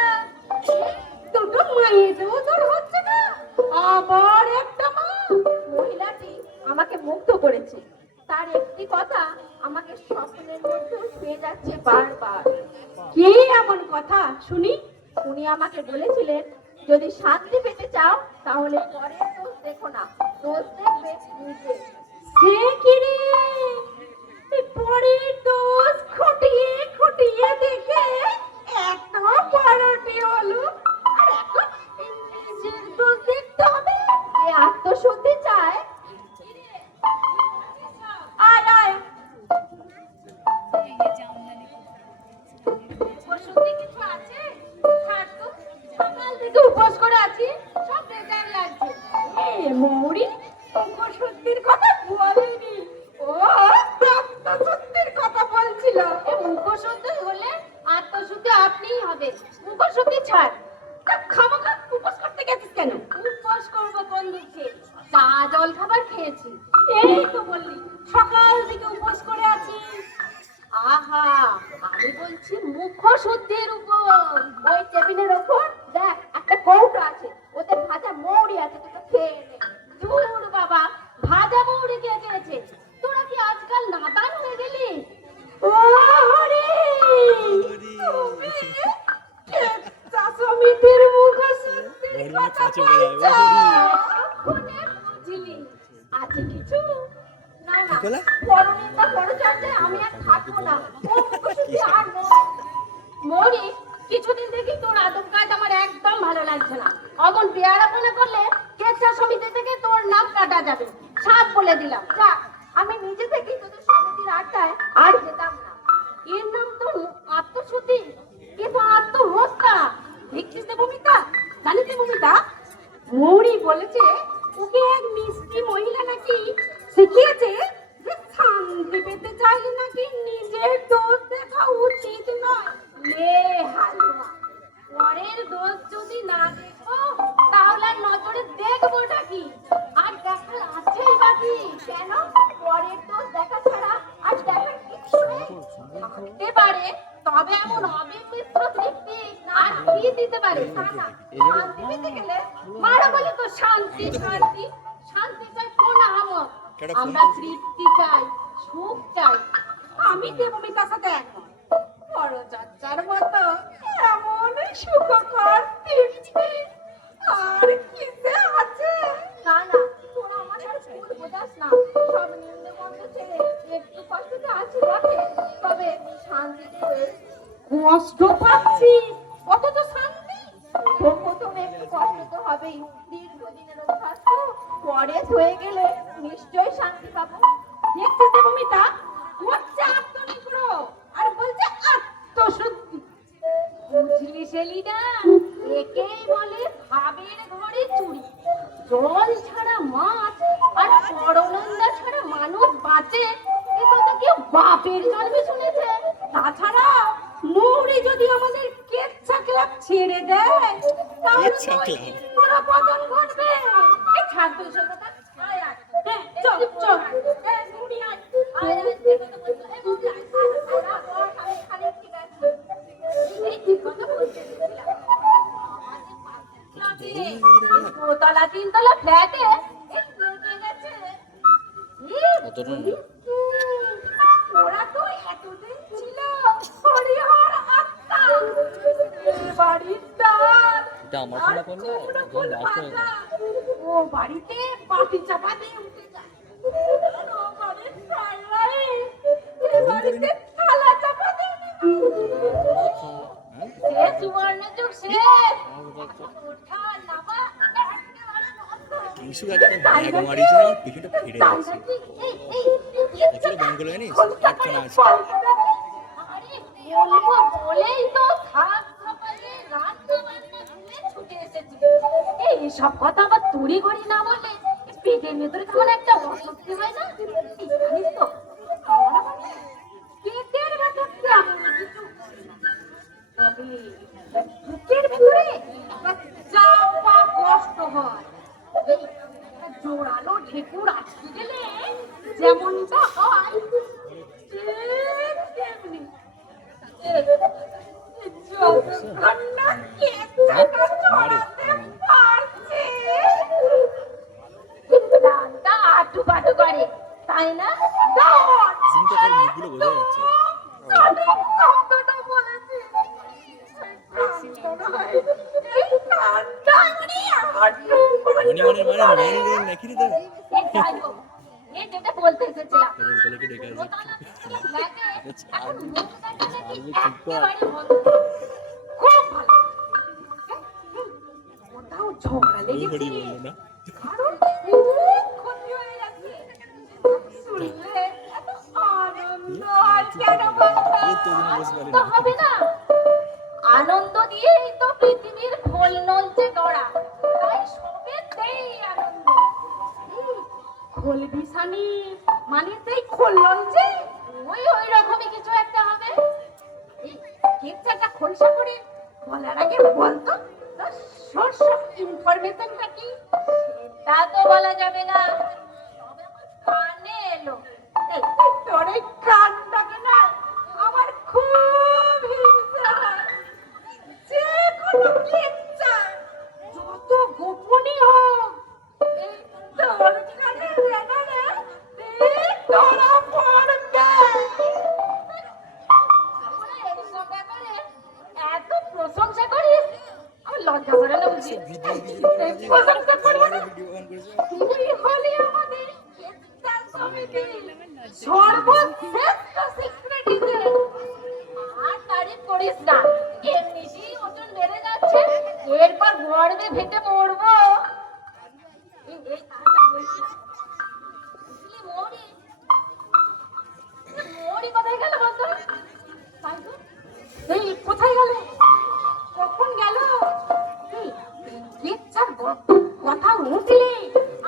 দুটো মায়েরও তোর হচ্ছে না, আবার একটা মা। মহিলাটি আমাকে মুগ্ধ করেছে, তার একটি কথা আমাকে স্বপ্নের মধ্যে ছুঁয়ে যাচ্ছে বারবার। কি এমন কথা শুনি? উনি আমাকে বলেছিলেন, যদি শান্তি পেতে চাও তাহলে পরের দোষ দেখো না, দোষ দেখবে নিজে। সে কি রে? এই পরের দোষ খুঁটিয়ে খুঁটিয়ে দেখে এত বড়টি হলো, আর এখন নিজের দোষ দেখতে হবে? যে আত্মশুদ্ধি চায়, আয় আয়, উপসুদ্ধি কিছু আছে? ছাড় তো, সকাল থেকে উপোস করে আছি, সব বেজার লাগছে। এ মৌরি, উপসুদ্ধির কথা বলেনি, ও আত্মশুদ্ধির কথা বলছিল। মুখশুদ্ধি হলে আত্মশুদ্ধি আপনিই হবে। মুখশুদ্ধি ছাড়, তা খামাখা উপোস করতে গেছিস কেন? উপোস করবো কোন দিকে? চা জল খাবার খেয়েছি। এই তো বললি সকাল থেকে উপোস করে আছি। আহা, আমি বলছি মুখশুদ্ধির উপর। ওই টেবিলের ওপর দেখ একটা কৌটো আছে, ওতে ভাজা মৌরি আছে, তোকে খেয়ে নে। দূর বাবা, ভাজা মৌরি কে খেয়েছে? তোরা কি আজকাল নাদান হয়ে গেলি? ও হরি, তুমি কেচ্চা সমিতির মুখশুদ্ধির কথা বলছো? এক্ষুনি বুঝলি। আছে কিছু? না না, বলে? পরনিন্দা পরচর্চায় আমি আর থাকবো না, ও মুখশুদ্ধি আর নয়। মরি, কিছুদিন দেখি তোর আদব কাজ আমার একদম ভালো লাগছে না। অমন বেয়ারাপনা করলে কেচ্চা সমিতি থেকে তোর নাম কাটা যাবে, সাপ বলে দিলাম। যাক, আমি নিজে থেকেই তোদের সমিতির আড্ডায় আর যেতাম না। এর নাম তো আত্মশুদ্ধি, এ তো আত্মহত্যা। দেখছিস না ভূমিকা, জানিস না ভূমিকা? মৌরি বলেছে ওকে এক মিষ্টি মহিলা নাকি শিখিয়েছে যে শান্তি পেতে চাইলে নাকি নিজের দোষ দেখা উচিত নয়। এ হালুয়া, পরের দোষ যদি না দেখো তাহলে আর নজরে দেখবোটা কি? আর দেখার আছেই বাকি। কেন? পরের দোষ দেখা ছাড়া আর দেখার কিছু নেই। থাকতে পারে, তবে এমন অবিমিশ্র তৃপ্তি আর কি দিতে পারে? শান্তি পেতে গেলে মারা বলে তো শান্তি শান্তি শান্তি চাই কোন আহমক। আমরা তৃপ্তি চাই, সুখ চাই। আমি দেবমিতার সাথে একমত। পরচর্চার মতো এমন সুখকর তৃপ্তি আর কিসে আছে? না না, তোরা আমার আর ভুল বোঝাস না। সব নিন্দে মন্দ ছেড়ে একটু কষ্টতে আছি বটে, তবে শান্তিতে রয়েছি। কষ্ট পাচ্ছি অথচ শান্তি? প্রথমে একটু কষ্ট তো হবেই, দীর্ঘদিনের অভ্যাস তো। পরে হয়ে গেলে নিশ্চয়ই শান্তি পাবো। দেখছিস দেবমিতা, হচ্ছে আত্মনিগ্রহ আর বলছে আত্মশুদ্ধি। বুঝলি সেলিনা, একেই বলে ভাবের ঘরে চুরি। জল ছাড়া মাছ আর পরনন্দা ছাড়া মানুষ বাঁচে, এ কথা কেউ বাপের জন্মে শুনেছে? তাছাড়া মৌরি যদি আমাদের কেচ্ছা ক্লাব ছেড়ে দেয় তাহলে কেচ্ছা তো ক্লাব? ইন্দ্র পতন ঘটবে। এই ছাড় তো এসব কথা। আয় আয়, হ্যাঁ চল চল। এই মৌরি আয়, আয় আয়, যে কথা বলছো। এই মৌরি আয়, আয়, আয়, বস, আমি এখানে ঠিক আছি। এই ঠিক কথা বলতে গেছিলাম। আমাদের পাশের ক্লাবে এই দোতলা তিনতলা ফ্ল্যাটে এই ঢুকে গেছে। অতটা না। ওরা তো এতদিন ছিল হরিহর আত্মা। বাড়ির ডাল এটা আমার আর ফোনে করলে টুকরো একদম ফুল last হয়ে পাতা। ও বাড়িতে পাটি চাপা দিয়ে উঠে যায়। আর ও বাড়ির ফ্রাইড রাইস, এ বাড়িতে থালা চাপা দিয়ে হ্যাঁ? সে সুবর্ণ যুগ শেষ। ওঠা নামা একেবারে বন্ধ। কিছু একটা ব্যাগ মারিয়েছে না, আমার পিছনটা ফিরে যাচ্ছে। দেখলে ব্যাংকগুলো জানিস আটখানা আছে। আরে বলবো বলেই তো থাক সকালে রান্না বান্না ধুয়ে ছুটে এসেছি। এই সব কথা আবার তড়ি ঘড়ি না বলে পেটের ভেতরে কেমন একটা অস্বস্তি হয় না? এই জানিস তো, আমার আবার পেটের ভেতর তেমন কিছু হয় না। তবে বুকের ভেতরে একটা চাপা কষ্ট হয়। এই একটা জোরালো ঢেকুর আটকে গেলে যেমনটা হয় ঠিক তেমনি। যতক্ষণ না কেচ্ছাটা ছড়াতে পারছি, প্রাণটা আটু-পাটু করে, তাই না? জিমটা তার মুখগুলো বোঝা যাচ্ছে। সঠিক শব্দটা বলেছিস। এই প্রাণটা মনে মেন নাকি রে তোর? এই যাই হোক, এই যেটা বলতে এসেছিলাম। তোর গলাকে ডেকে আছে। দোতলা তিনতলা ফ্ল্যাটে এখন মুখ দেখা নাকি চুপ কর। একেবারে বন্ধ। খুব ভালো। কোথাও ঝগড়া ওই হরি লেগেছে, বললো না। কারণ খুব ক্ষতি হয়ে গেছে। শুনলে এত আনন্দ আর কেন বলতো? এই তো দিন বসে পারে তো না। হবে না। আনন্দ দিয়েই তো পৃথিবীর খোল নলছে গড়া, তাই সবেতেই আনন্দ। খোল বিছানি মানে সেই খোল নলছে, ওই রকমই কিছু একটা হবে। এই কেচ্ছাটা খোলসা করে বলার আগে বলতো তোর সোর্স অফ ইনফরমেশনটা কি? সেটা তো বলা যাবে না, তবে আমার কানে এলো। এই তোর এই কানটাকে না আমার খুব হিংসা হয়। যে কোনো কেচ্ছা যত গোপনই হোক, এই তোর কানের রেগারে ধরা পড়বে। আমরা এইসব ব্যাপারে এত প্রশংসা করিস, আমার লজ্জা করে না বুঝি? এই প্রশংসা করবো না? ভিডিও অন করেছে। তুই হলি আমাদের কেচ্ছা সমিতির সর্বশ্রেষ্ঠ সিক্রেটিজে। আর তারিফ করিস না, এমনিতেই ওজন বেড়ে যাচ্ছে, এরপর গর্বে ফেটে মরবো। এই তাড়াতাড়ি বলছি না। বুঝলি মৌরি? মৌরি কোথায় গেল বলতো? তাই তো, এই কোথায় গেল? কখন গেল? এই কেচ্ছার কথা উঠলে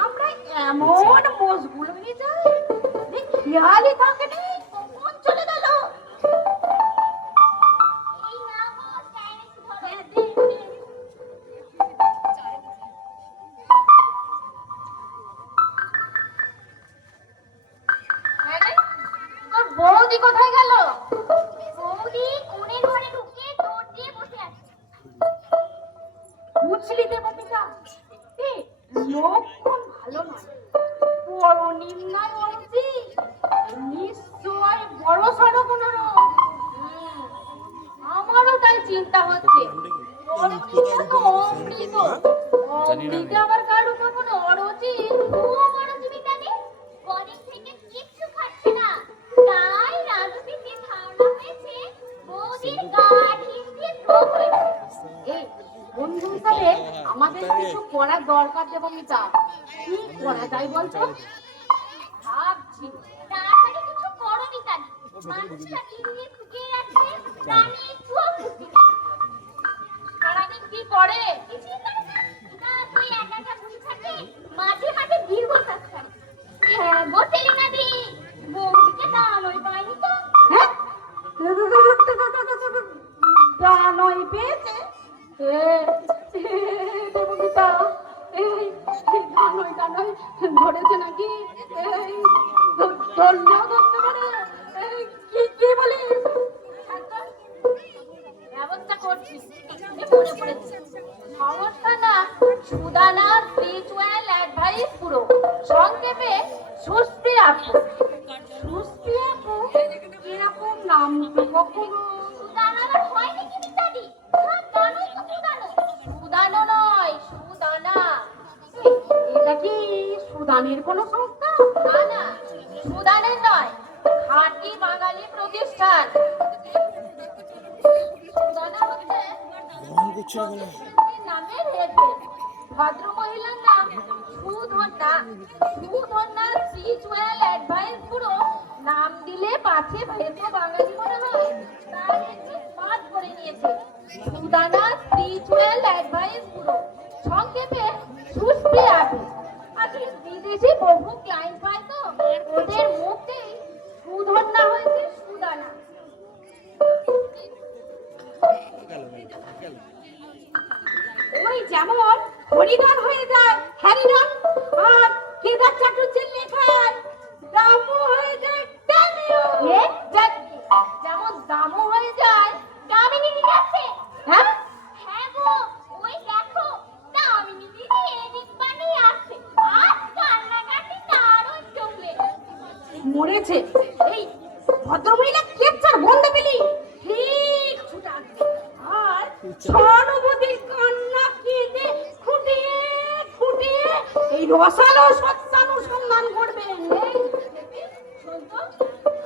আমরা এমন মশগুল হয়ে যাই, দেখি খেয়ালই থাকেনি কখন চলে গেল। এই নাও গো, চাইনিজ ধরো। আরে, তোর বৌদি কোথায় গেল? বৌদি কোণের ঘরে ঢুকে দৌড় দিয়ে বসে আছে। বুঝলি দেবতিকা, এ লক্ষণ ভালো নয়। বড় নিম্নায় অর্জি, নিশ্চয় বড় সড় কোনো রোগ। আমারও তাই চিন্তা হচ্ছে। অমৃত আবার কার উপর কোনো অরুচি? ও বড় জীবিকা নেই, কদিন থেকে কিচ্ছু খাচ্ছে না। তাই রাজনীতির ধারণা হয়েছে বৌদির গা ঢিস দিয়ে রোগ হয়েছে। এই বন্ধু হিসাবে আমাদের কিছু করার দরকার দেবমিতা। কি করা যায় বলতো? ভাবছি তাড়াতাড়ি কিছু করোনি তানি। মানুষটা নিয়ে শুকিয়ে যাচ্ছে, প্রাণে একটুও ফুর্তি নেই। সারাদিন কি করে? কিছুই করে না। না তুই একা একা বসে থাকে, মাঝে মাঝে দীর্ঘশ্বাস ছাড়ে। হ্যাঁ গো সেলিনাদি, বৌদিকে দাঁড়ানোই পাইনি তো। হ্যাঁ? জানোই পেয়েছে। দেবমিতা, এই গানই ধরেছে নাকি? এই ধরলেও ধরতে পারে। এই কি বলিস? ব্যবস্থা করছি। মনে পড়েছে সমস্যা না সুদানা স্পিরিচুয়াল অ্যাডভাইস পুরো, সংক্ষেপে সুস্থি আপু। সুস্থি আপু? এরকম নাম তো কখনো। সুদানা আবার হয় নাকি মিতাদি? সব গানই তো সুদানো। সুদানো নয়, সুদানা। এটা কি সুদানের কোনো সংস্থা? না না, সুদানের নয়, খাঁটি বাঙালি প্রতিষ্ঠান। সুদানা হচ্ছে নামের হেরফের। ভদ্র মহিলার নাম সুধন্যা। সুধন্যা স্পিরিচুয়াল অ্যাডভাইস পুরো নাম দিলে পাছে ভেতো বাঙালি মনে হয়, তাই একটু বাদ করে নিয়েছে। সুদানা স্পিরিচুয়াল অ্যাডভাইস পুরো, সংক্ষেপে সুস্থি আপু। আজকে বিদেশি বহু ক্লায়েন্ট পায় তো, ওদের মুখেই সুধন্যা হয়েছে সুদানা। ওই যেমন হরিদান হয়ে যায় হরিদান, আর কেদার চাটুর্যের লেখায় দামু হয়ে যায় দামিও। যেমন দামু হয়ে যায় দামিনী দিদি আছে? হ্যাঁ? হ্যাঁ গো, ওই দেখো দামিনী দিদি এদিক বানিয়ে আসছে। আজ কান্নাকাটি দারুণ জমবে। মরেছে। এই ভদ্রমহিলা কেচ্ছার বন্ধ পেলি ঠিক ছুটে আসবে। আর সহানুভূতির কান্না কেঁদে খুঁটিয়ে খুঁটিয়ে এই রসালো সত্যানুসন্ধান করবেন।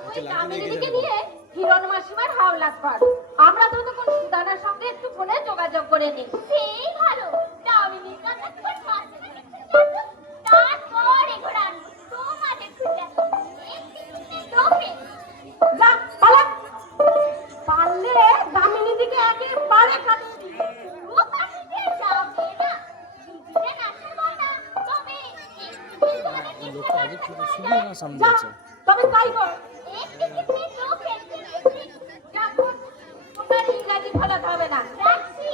ওই দামিনীদিকে নিয়ে হিরণ মাসিমার হাওলাত কর। আমরা তো তখন সুদানার সঙ্গে একটু ফোনে যোগাযোগ করে নিই। সেই ভালো, দামিনীর কথা তোমার মাঝে মাঝে খুঁজে আসো। তারপর এগুলো আনবো তোমাদের খুঁজে আসো। একটু লোকে যা পালা। পারলে দামিনীদিকে একেবারে কাটিয়ে দিবি। পুরো কাটিতে যাবে না। দিদিটা নাচের কথা, তবে একটু তোমাদের দেখতে যা, তবে তাই কর। একটু লোকে যা, তোমার ইংরাজি ফলাতে হবে না। রাখছি।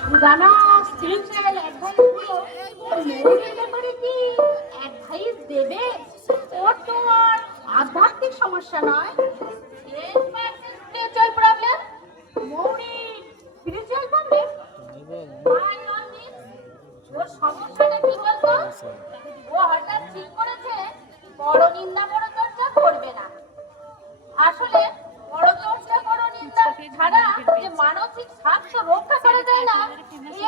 সুদানা স্পিরিচুয়াল অ্যাডভাইস গুলো মৌরির ব্যাপারে কি অ্যাডভাইস দেবে? ওর তো আর আধ্যাত্মিক সমস্যা নয়। Spiritual problem. মৌরি স্পিরিচুয়াল প্রবলেম? ওর সমস্যাটা কি বলতো? ও হঠাৎ ঠিক করেছে বড় নিন্দা বড় চর্চা করবে না। আসলে বড় চর্চা বড় নিন্দা ছাড়া যে মানসিক স্বাস্থ্য রক্ষা করে দেয় না,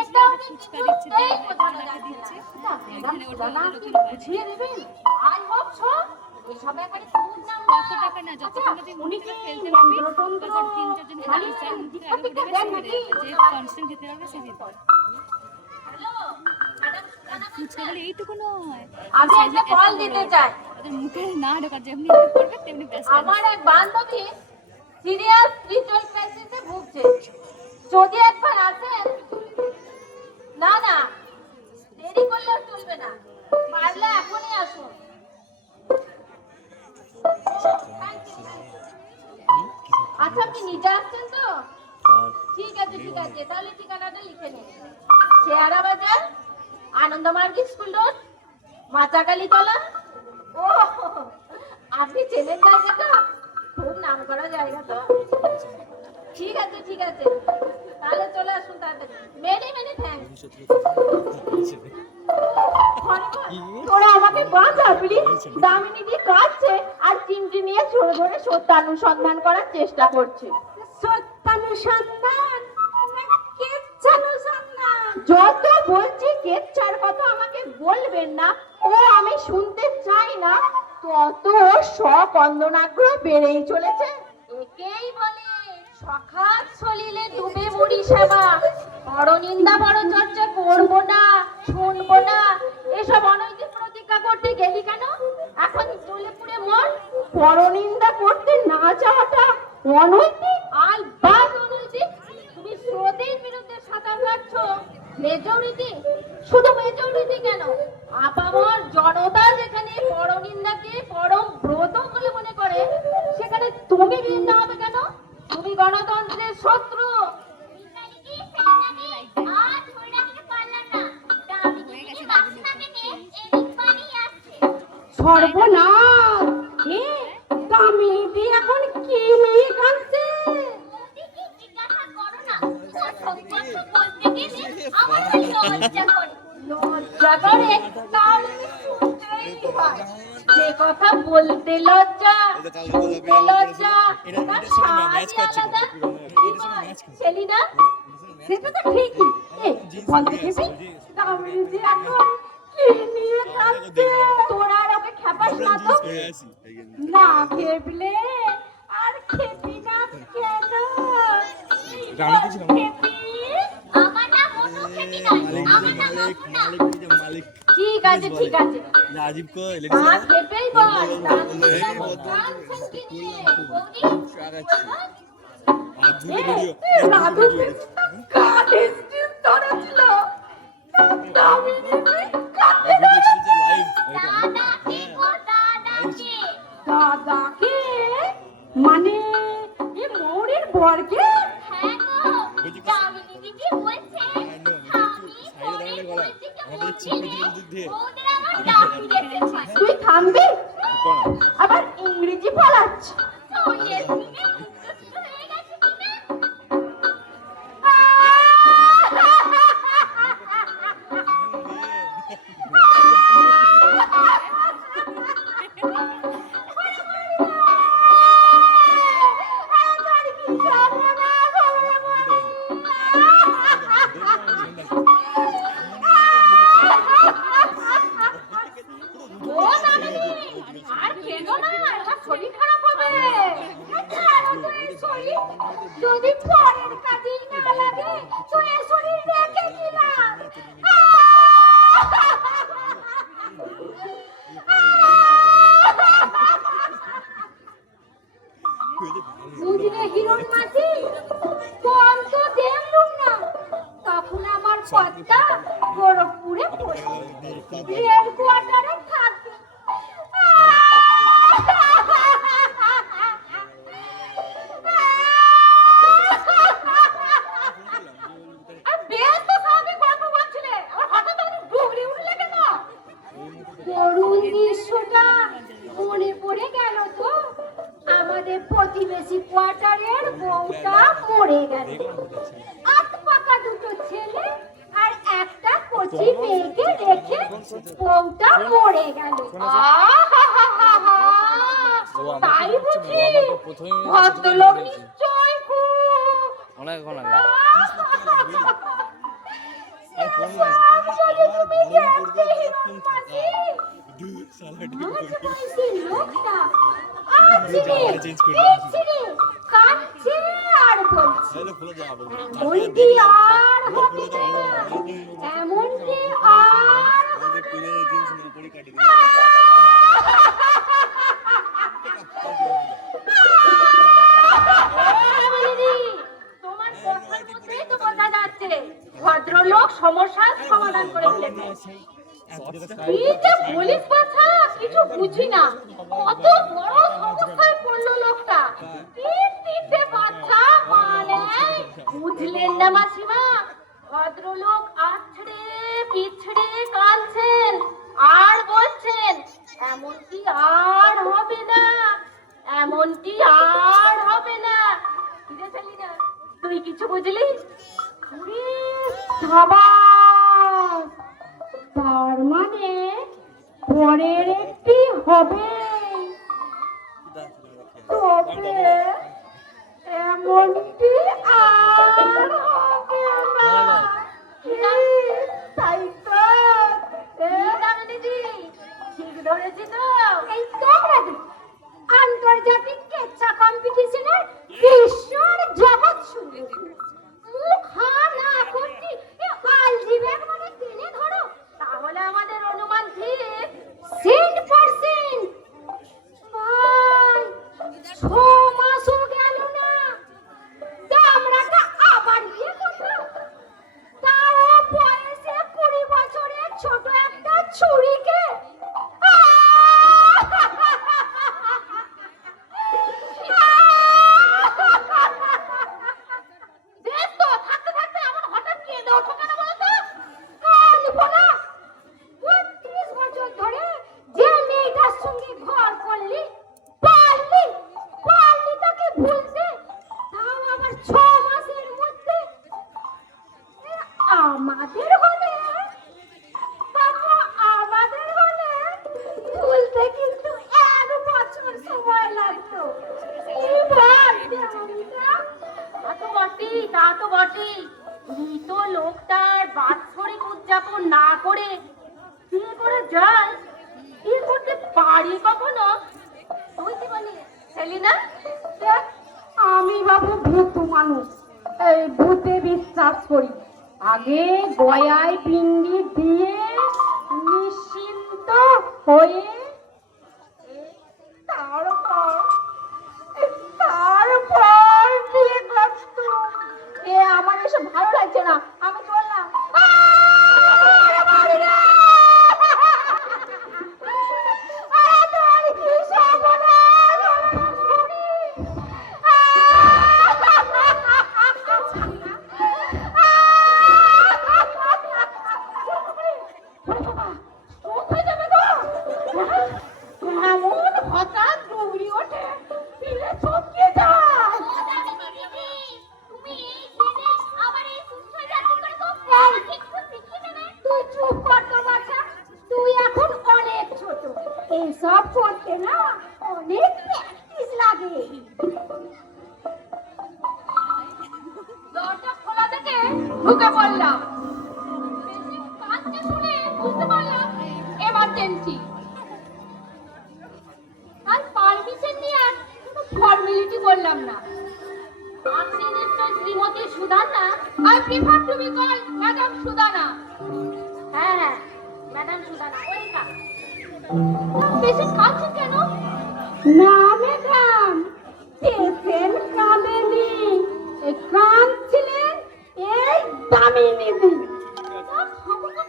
এটা উনি কিছুতেই বোঝানো যাচ্ছে না। ম্যাডাম সুদানা কি বুঝিয়ে দেবেন? I hope so. এসব ব্যাপারে খুব নাম আচ্ছা, উনি কি মন্ত্রতন্ত্র মানে দীক্ষা টিক্ষা দেন নাকি? হ্যালো ম্যাডাম ফুচকা বলে এইটুকু নয়, আমি একটা কল দিতে চাই। ওদের মুখে না ঢোকার যেমনি একটু করবে তেমনি ব্যাস। আমার এক বান্ধবী সিরিয়াস স্পিরিচুয়াল ক্রাইসিসে ভুগছে। যদি একবার আসেন, না না দেরি করলেও চলবে না, পারলে এখনই আসুন। আচ্ছা আপনি নিজে আসছেন তো? ঠিক আছে ঠিক আছে, তাহলে ঠিকানাটা লিখে নিন। শেয়ারা বাজার, আনন্দমার্গ স্কুল রোড, মাচাকালী তলা। ও আপনি চেনেন জায়গাটা? খুব নাম করা জায়গা তো। ঠিক আছে ঠিক আছে, তাহলে চলে আসুন তাড়াতাড়ি। Many many thanks. তোরা আমাকে বাঁচা প্লিজ। দামিনী দি কাঁদছে আর চিমটি নিয়ে ছোট ধরে সত্যানুসন্ধান করার চেষ্টা করছে। সত্যানুসন্ধান? কেচ্ছানুসন্ধান? যত বলছি কেচ্ছার কথা আমাকে বলবেন না, ও আমি শুনতে চাই না, তত সকন্দনাগ্রহ বেড়েই চলেছে। একেই বলে সখাত সলিলে ডুবে বুড়ি সেবা। পরনিন্দা বড় চর্চা করবো না, শুনবো না, এসব অনৈতিক প্রতিজ্ঞা করতে গেলি কেন? এখন জ্বলে পুড়ে মর। পরনিন্দা করতে না চাওয়াটা অনৈতিক? আলবাত অনৈতিক। তুমি স্রোতের বিরুদ্ধে সাঁতার কাটছো। মেজরিটি, শুধু মেজরিটি কেন, আপামর জনতা যেখানে পরনিন্দাকে পরম ব্রত বলে মনে করে, সেখানে তুমি ভিন্ন হবে কেন? তুমি গণতন্ত্রের শত্রু। সর্বনাশ! দামিনী এখন কি নিয়ে কাঁদছে? লজ্জা করে? তাহলে শুনতেই হয়। যে কথা বলতে লজ্জা, শুনতে লজ্জা, তার স্বাদই আলাদা। কি বল, সেলিনা? সেটা তো ঠিকই। বলতে খেপি, দামিনী এখন কি নিয়ে কাঁদছে? তোরা আর ওকে খেপাস না তো? না খেপলে আর খেপি না কেন? খেপি? আমার নাম অনু খেপি নয়, আমার নাম মালিক ঠিক আছে ঠিক আছে, রাজীব কো না খেপেই বল। রাধু কাঠে ধরে ছিল। দাদাকে মানে এই মৌরির বরকে? হ্যাঁ গো, দামিনী দিদি বলছে আমি ফোনে বলছি ওদের আমার নাম দিয়েছে। তুই থামবি? আবার ইংরেজি বলাচ্ছ। সোয়ের দিনে মুক্ত হয়ে গেছে কিনা? ও দামিনী, আর খেলো না, আমার শরীর খারাপ হবে। ছাড়ো তো এই শরীর, যদি পরের কাজেই না লাগে তো এই শরীর রেখে দিলাম। বুঝলে হিরণ মাঝি, কম তো দেখলুম না, তখন আমার পথটা গোরখপুরে পড়লো, রেল কোয়ার্টারে থাকবে। আর বেশ তো স্বাভাবিক গল্প বলছিলে, আমার হঠাৎ আমি ডুবরি উঠলে কেন? করুণ দৃশ্যটা মনে পড়ে গেল তো, আমাদের প্রতিবেশী কোয়ার্টারের বউটা মরে গেল। আট পাকা দুটো ছেলে আর একটা কচি মেয়েকে রেখে বউটা মরে গেল। আহাহাহাহা! তাই বুঝি? ভদ্রলোক নিশ্চয় খুব অনেকক্ষণ আগে আসলে তুমি দেখতে হিরণ মাঝি। মাঝমাইশি লোকটা আছিরে, দেখছিরে, কাঁদছে আর বলছে এমনটি আর হবে না, এমনটি আর হবে না। তোমার কথার মধ্যেই তো বোঝা যাচ্ছে ভদ্রলোক সমস্যার সমাধান করে ফেলেছে। কি যে বলিস বাছা, কিছু বুঝি না। কত বড় সমস্যায় পড়লো লোকটা। তিনটে বাচ্চা মানে বুঝলেন না মাসিমা? ভদ্রলোক আছড়ে পিছড়ে কাঁদছেন আর বলছেন এমনটি আর হবে না, এমনটি আর হবে না। কিরে সেলিনা, তুই কিছু বুঝলি? ওরে সাবাস, তার মানে পরের একটি হবে, তবে এমনটি আর হবে না। তাই তো ঠিক ধরেছি তো? এই তো আন্তর্জাতিক কেচ্ছা কম্পিটিশনের বিশ্বর জগৎ শুনে মুখ না করছি আলজিবের মানে টেনে ধরো, তাহলে আমাদের অনুমান ঠিক 100%। ভাই 6 মাসও গেল না, দামরাটা আবার বিয়ে করলো, তাও বয়সে 20 বছরের ছোট একটা ছুরিকে। বেশ তো, থাকতে থাকতে এমন হঠাৎ কেঁদে ওঠো কেন বলো তো? কাঁদবো না। 32 বছর ধরে যে মেয়েটার সঙ্গে ঘর করলি, পারলি তাকে ভুলতে, তাও আবার 6 মাসের মধ্যে। আমাদের হলে বাবা, আমাদের হলে ভুলতে কিন্তু 1 বছর সময় লাগতো। এই ভাই দেওয়ালিটা। তা তো বটেই। মৃত লোকটার বাৎসরিক উদযাপন না করে বিয়ে করে যায়, বিয়ে করতে পারি কখনো? তুই কি বলি সেলিনা? দেখ, আমি বাবু ভূত মানুষ, এই ভূতে বিশ্বাস করি। আগে গয়ায় পিণ্ডি দিয়ে নিশ্চিন্ত হয়ে তারপর বিয়ে করতো। আমার এসব ভালো লাগছে না, আমি চললাম। হঠাৎ দৌড়ি ওঠে, পিলে চমকে যায়। তুমি এই জিনিস আবার এই সুস্থ জাতি করে তো আমাকে একটু শিখিয়ে দেবে? তুই চুপ কর তো বাছা, তুই এখন অনেক ছোট, এসব করতে না অনেক প্র্যাকটিস লাগে। দরজা খোলা থেকে ঢুকে পড়লাম, কাজটা শুনে বুঝতে পারলাম এমার্জেন্সি। আর পারমিশন নিয়ে কোনো ফর্মালিটি বললাম না। আপনি নিশ্চয় শ্রীমতী Sudana? I prefer to be call madam Sudana. হ্যাঁ, ম্যাডাম সুদানা। ওয়েলকাম। পেশেন্ট কাঁদছেন কেন? না ম্যাডাম, পেশেন্ট কাঁদেনি, কাঁদছিলেন এই দামিনী দি।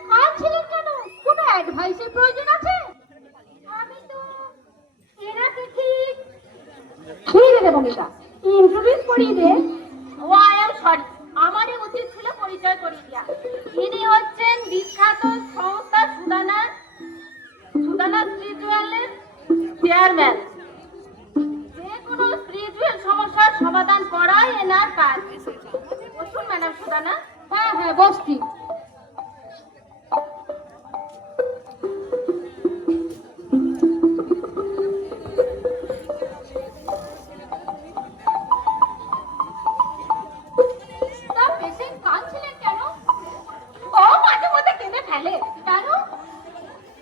কাঁদছিলেন কেন? কোনো অ্যাডভাইসের প্রয়োজন আছে? আমি তো এনাকে ঠিক দেবো এটা ইন্ট্রোডিউস করিয়ে দে। ও আই এম সরি, আমারই উচিত ছিল পরিচয় করিয়ে দেওয়া। ইনি হচ্ছেন বিখ্যাত সংস্থা সুদানা স্পিরিচুয়ালের চেয়ারম্যান। যে কোনো স্পিরিচুয়াল সমস্যার সমাধান করাই এনার কাজ। বসুন ম্যাডাম সুদানা। হ্যাঁ বসছি। পেশেন্ট কাঁদছিলেন কেন? ও মাঝে মধ্যে কেঁদে ফেলে। কেন?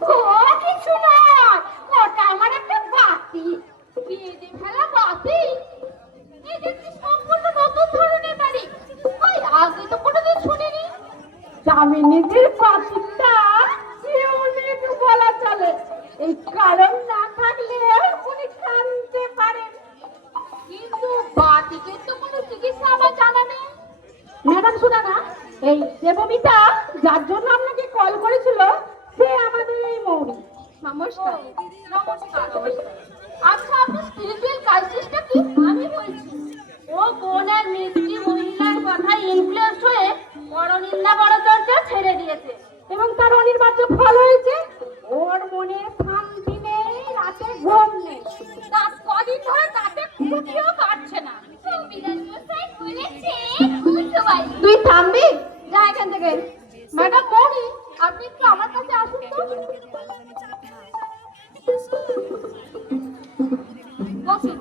ও কিছু নয়, ওটা আমার একটা বাতি। কেঁদে ফেলা বাতি? এই দেখছি সম্পূর্ণ নতুন ধরনের বাড়ি। এই কারণ না থাকলে উনি কাঁদতে পারেন। কিন্তু বাতিকের তো কোনো চিকিৎসা আমার জানা নেই। ম্যাডাম সুদানা, এই দেবমিতা যার জন্য আপনাকে কল করেছিল সে আমাদের এই মৌরি। নমস্কার। নমস্কার। আচ্ছা, আপনার স্পিরিচুয়াল ক্রাইসিসটা কি? আমি বলছি, ও বোনের মিষ্টি মহিলার কথায় ইনফ্লুয়েন্স হয়ে পরনিন্দা পরচর্চা ছেড়ে দিয়েছে এবং তার অনির্বাচ্য ফল হয়েছে ওর মনে শান্তি নেই, রাতে ঘুম নেই। তার কদিন ধরে তাতে খুঁটিও কাটছে না। বিরাজ মশাই বলেছে বুঝতে তুই থামবি? যা এখান থেকে। ম্যাডাম মনি, আপনি একটু আমার কাছে আসুন তো। বসুন।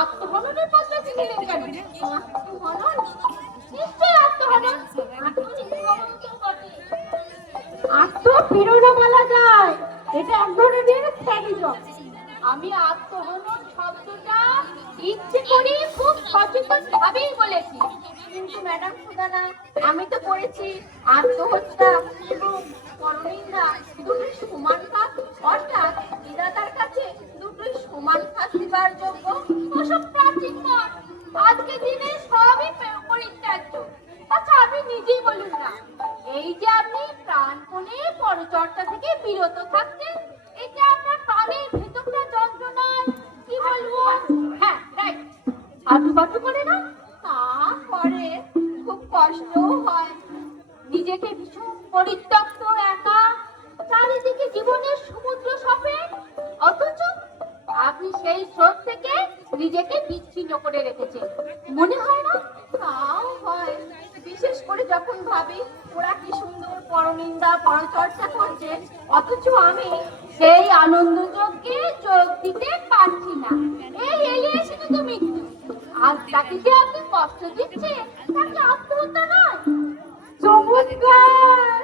আত্মহননের কথা ছিলেন কেন? আত্মহনন? নিশ্চয়ই আত্মহনন। আত্মনির্ভর তো বটে। আত্মপীড়নও বলা যায়, এটা এক ধরনের স্যাডিজম। আমি আত্মহনন শব্দটা ইচ্ছে করে খুব সচেতন ভাবেই বলেছি। কিন্তু ম্যাডাম সুদানা, আমি তো পড়েছি আত্মহত্যা এবং পরনিন্দা দুটোই সমান কাজ, অর্থাৎ বিধাতার কাছে দুটোই সমান শাস্তিবার যোগ্য। ওসব প্রাচীন মত, আজকের দিনে সবই পরিত্যাজ্য। আচ্ছা, আপনি নিজেই বলুন না, এই যে আপনি প্রাণপণে পরচর্চা থেকে বিরত থাকছেন, এটা আপনার প্রাণের ভেতরটা যন্ত্রণায় কি বলবো, হ্যাঁ রাইট, আটুপাটু করে না? তা করে, খুব কষ্টও হয়। নিজেকে ভীষণ পরিত্যক্ত, একা, চারিদিকে জীবনের সমুদ্র সফেদ, অথচ আপনি সেই স্রোত থেকে নিজেকে বিচ্ছিন্ন করে রেখেছেন, মনে হয় না? তাও হয়, বিশেষ করে যখন ভাবি ওরা কি সুন্দর পরনিন্দা পরচর্চা করছে, অথচ আমি সেই আনন্দ যজ্ঞে যোগ দিতে পারছি না। এই এলিয়ে এসে তো মৃত্যু। আর তাকে যে আপনি কষ্ট দিচ্ছে, তাকে আত্মহত্যা নয়। চমৎকার,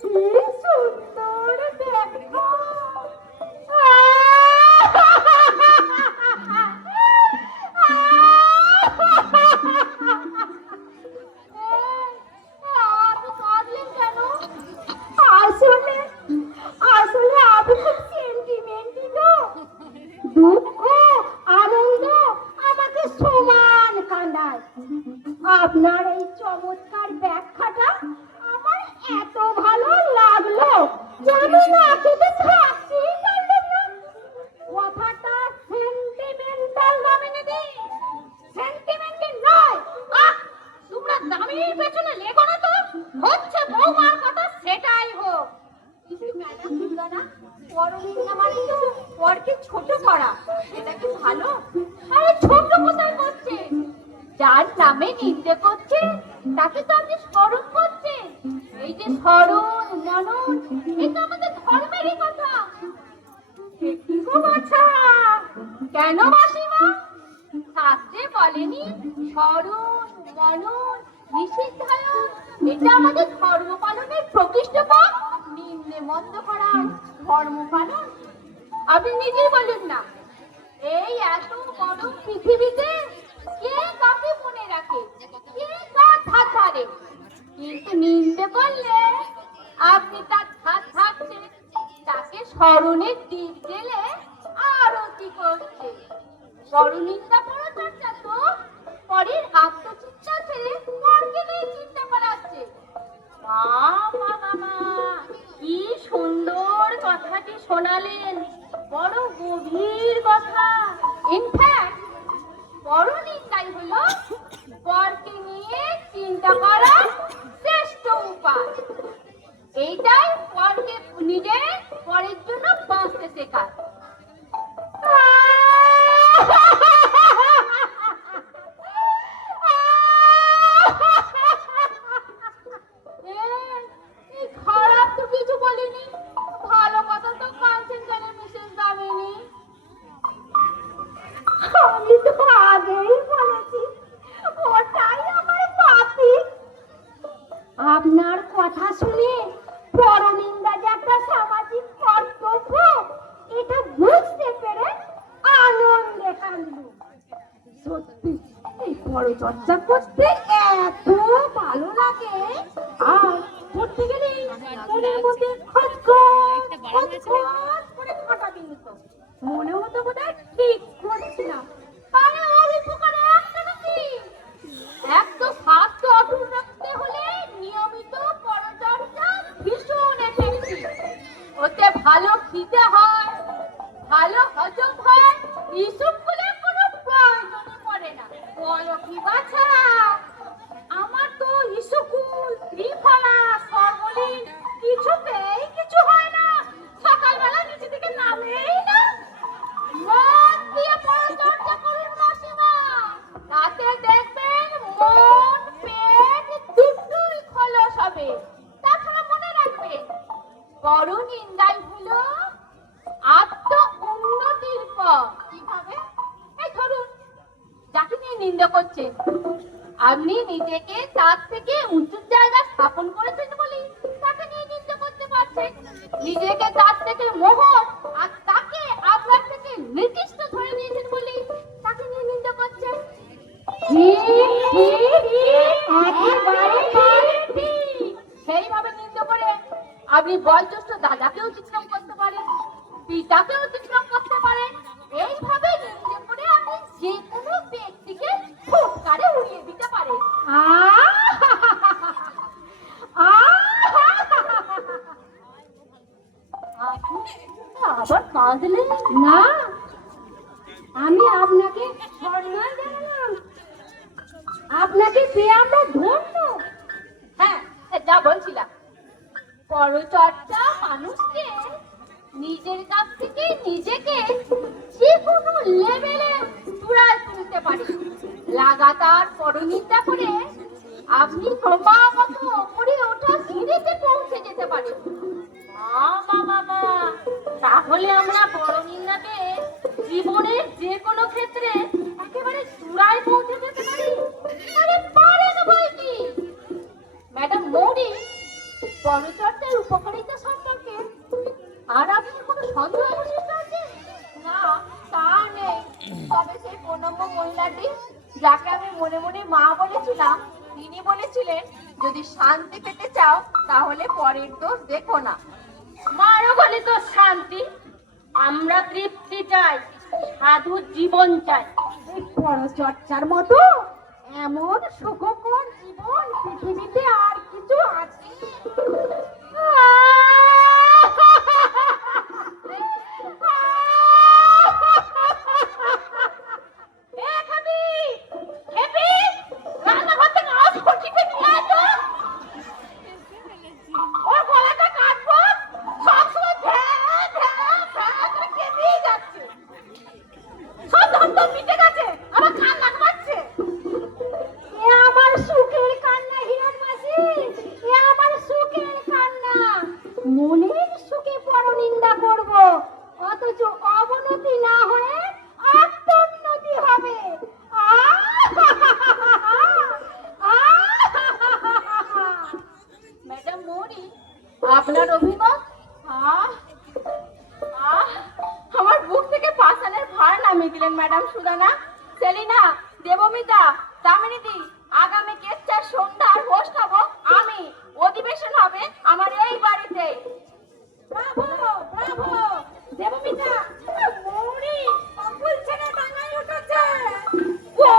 কি সুন্দর দেখো। আপনি কাঁদলেন কেন? আসলে আসলে আমি খুব সেন্টিমেন্টি গো। দুঃখ আনন্দ আমাকে সমান কাঁদায়। আপনার এই চমৎকার ব্যাখ্যাটা আমার এত ভালো লাগলো যে আমি না কেটে থাকতেই পারলাম না। কথাটা সেন্টিমেন্টাল নামে নেবে, সেন্টিমেন্টাল নয়। আহ, তোমরা দামির পেছনে লেগো না তো। হচ্ছে বৌমার কথা, সেটাই হোক। কিন্তু ম্যাডাম সুদানা, পরনিন্দা মানে তো পরকে ছোট করা, এটা কি ভালো? আরে ছোট কোথায় করছে? যার নামে নিন্দে করছে তাকে তো আপনি স্মরণ করছেন। এই যে স্মরণ মনন, এটা আমাদের ধর্মেরই কথা। কি গো বাছা? কেন মাসিমা? শাস্ত্রে বলেনি স্মরণ মনন নিষিদ্ধায়ন, এটা আমাদের ধর্ম পালনের প্রকৃষ্ট পথ। নিম্নে মন্দ করা ধর্ম পালন? আপনি নিজেই বলুন না, এই এত বড় পৃথিবীতে কে কাকে মনে রাখে, কে কার ধার ধারে? কিন্তু নিন্দে করলে আপনি তার ধার থাকছেন, তাকে স্মরণের দিক গেলে আরতি করছে। পরনিন্দা পরচর্চা তো পরের আত্মচিন্তা ছেড়ে পরকে নিয়ে চিন্তা করাচ্ছে। মা, কি সুন্দর কথাটি শোনালেন, বড় গভীর কথা। ইনফ্যাক্ট পরনিন্দাই হলো পরকে নিয়ে চিন্তা করার শ্রেষ্ঠ উপায়। এইটাই পরকে নিজে পরের জন্য বাঁচতে শেখায়। এই খারাপ তো কিছু বলিনি, ভালো কথা তো কাঁদছেন কেন মিসেস দামিনী? আমি তো আগেই বলেছি ওটাই আমার পাপি। আপনার কথা শুনে পরনিন্দা যে একটা সামাজিক কর্তব্য ভালো লাগে আর পড়তে গেলে মনের মধ্যে খচখচ খচখচ করে কাঁটা বিঁধত। মনে হতো বোধহয় ঠিক করছিলাম। আরে ওর উপকারে একটা নাকি এক তো স্বাস্থ্য অটুট রাখতে হলে নিয়মিত পরচর্চা ভীষণ এফেক্টিভ। ওতে ভালো খিদে হয়, ভালো হজম হয়, ইসবগুলোর কোনো প্রয়োজনই পড়ে না। বলো কি বাছা? আমার তো ইসকুল ত্রিফলা সর্বলীন কিছুতেই কিছু হয় না। সকালবেলা নিচে থেকে নামেই না। মন দিয়ে পরিচর্যা করুন মাসিমা, তাতে দেখবেন মন পেট দুটোই খলস হবে। তাছাড়া মনে রাখবেন, বড় নিন্দাই হলো আত্ম উন্নতির পথ। কিভাবে? এই ধরুন, যাকে নিয়ে নিন্দা করছেন, আপনি নিজেকে তার থেকে উঁচু জায়গায় স্থাপন করেছেন বলি তাকে নিয়ে নিন্দা করতে পারছেন। নিজেকে তার থেকে মোহন আর তাকে আপনার থেকে নিকৃষ্ট ধরে নিয়েছেন বলি তাকে নিয়ে নিন্দা করছেন। সেইভাবে নিন্দা করে আপনি বয়োজ্যেষ্ঠ দাদাকে অতিক্রম করতে পারেন, পিতাকে অতিক্রম করতে পারেন। এইভাবে নিন্দা করে আপনি যে কোনো ব্যক্তিকে ফুটকারে উড়িয়ে দিতে পারেন। আবার কাঁদলেন না? আমি আপনাকে সম্মান জানালাম, আপনাকে পেয়ে আমরা ধন্য। হ্যাঁ, যা বলছিলাম, পরচর্চা মানুষকে নিজের কাছ থেকে নিজেকে যে কোনো লেভেলে চূড়ায় তুলতে পারে। লাগাতার পরনিন্দা করে আপনি ক্রমাগত উপরে ওঠা সিঁড়িতে পৌঁছে যেতে পারেন। বাবা, তাহলে আমরা পরনিন্দাকে জীবনের যে কোনো ক্ষেত্রে একেবারে চূড়ায় পৌঁছে যেতে পারি। আরে পারেন বই কি? ম্যাডাম মৌরি পরচর্চার উপকারিতা সম্পর্কে আর আপনার কোনো সন্দেহ অবশিষ্ট আছে? না, তা নেই। তবে সেই প্রণম্য মহিলাটি যাকে আমি মনে মনে মা বলেছিলাম, তিনি বলেছিলেন, যদি শান্তি পেতে চাও তাহলে পরের দোষ দেখো না। মারো বলে তো শান্তি, আমরা তৃপ্তি চাই, সাধু জীবন চাই। এই পরচর্চার মতো এমন সুখকর জীবন পৃথিবীতে আর কিছু আছে? মনের সুখে পরনিন্দা করব, অথচ অবনতি না হয়ে আত্মোন্নতি হবে। ম্যাডাম মৌরি, আপনার অভিমত? আমার বুক থেকে পাষাণের ভার নামিয়ে দিলেন ম্যাডাম সুদানা। সেলিনা, দেবমিতা, দামিনীদি, আগামী কেচ্চার সন্ধ্যার হোস্ট হব আমি। অধিবেশন হবে আমার এই বাড়িতে। Bravo, Bravo! দেবমিতা, মৌরি অকুল ছেড়ে বাংলায় উঠেছে। ও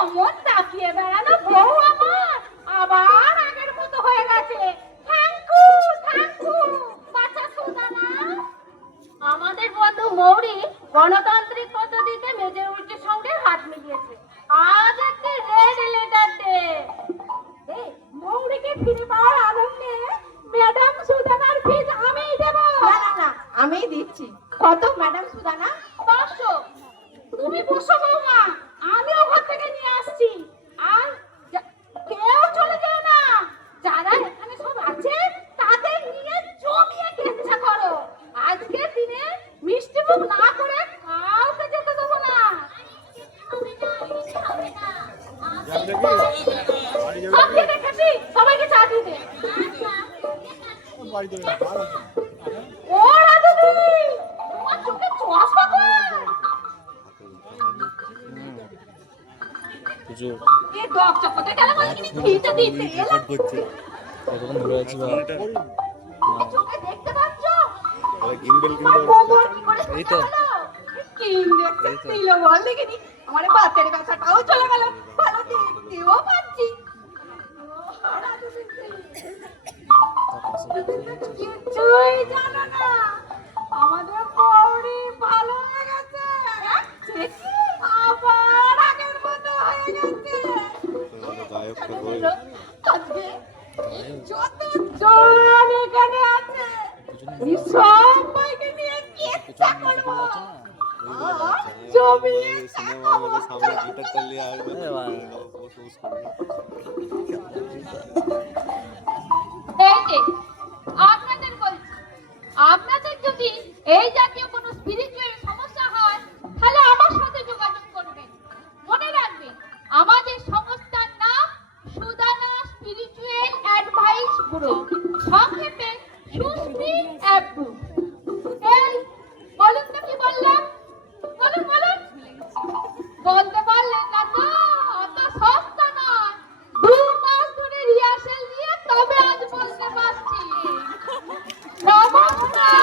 অমন তাকিয়ে বেড়ানো বউ আমার আবার আগের মতো হয়ে গেছে। থ্যাংক ইউ বাচ্চা সুদানা। আমাদের বন্ধু মৌরি গণতান্ত্রিক পদ্ধতিতে মেজরিটির সঙ্গে হাত মিলিয়েছে। আজ একটি রেড লেটার ডে। মৌরিকে ফিরে পাওয়ার আনন্দে ম্যাডাম সুদানার ফিজ আমিই দেব। না, আমিই দিচ্ছি। কত ম্যাডাম সুদানা? 500। তুমি বসো বৌমা, আমিও ঘর থেকে নিয়ে আসছি। আর কেউ চলে যেও না, যারা এখানে সব আছে তাদের নিয়ে জমিয়ে কেচ্ছা করো। আজকের দিনে মিষ্টি মুখ না করে কাউকে যেতে দেবো না। সব খেতে খেতে সবাইকে চা দিয়ে দে। ওরা দিদি, তোমার চোখে চশমা কই? প্রচুর এ ডক চকতে গেল বলে কি খিলতে দিতে এলা রেকর্ড করছে কতক্ষণ ধরে আছি বা চোখে দেখতে পাচ্ছ গিম্বেল আমার কোমর কি করে এই তো। কি দেখতে ছিল বল দেখিনি আমার বাতের ব্যথাটাও চলে গেল ভালো দেখতেও পাচ্ছি কিছুই জানো না আমাদের বউরি ভালো হয়ে গেছে আবার আগের মতো হয়ে গেছে আজকে যতজন এখানে আছে এই সবাইকে নিয়ে কেচ্ছা করবো জমিয়ে এই যে আপনাদের বলছি, আপনাদের যদি এই জাতীয় কোনো স্পিরিচুয়াল সমস্যা হয় তাহলে আমার সাথে যোগাযোগ করবেন। মনে রাখবেন আমাদের সংস্থার নাম সুদানা স্পিরিচুয়াল অ্যাডভাইস ব্যুরো, সংক্ষেপে সুস্পি অ্যাপু। এই বলুন তো কি বললাম, বলুন বলুন, বলতে পারলেন না তো? অত সস্তা নয়, 2 মাস ধরে রিহার্সেল দিয়ে তবে আজ বলতে পারছি। নমস্কার।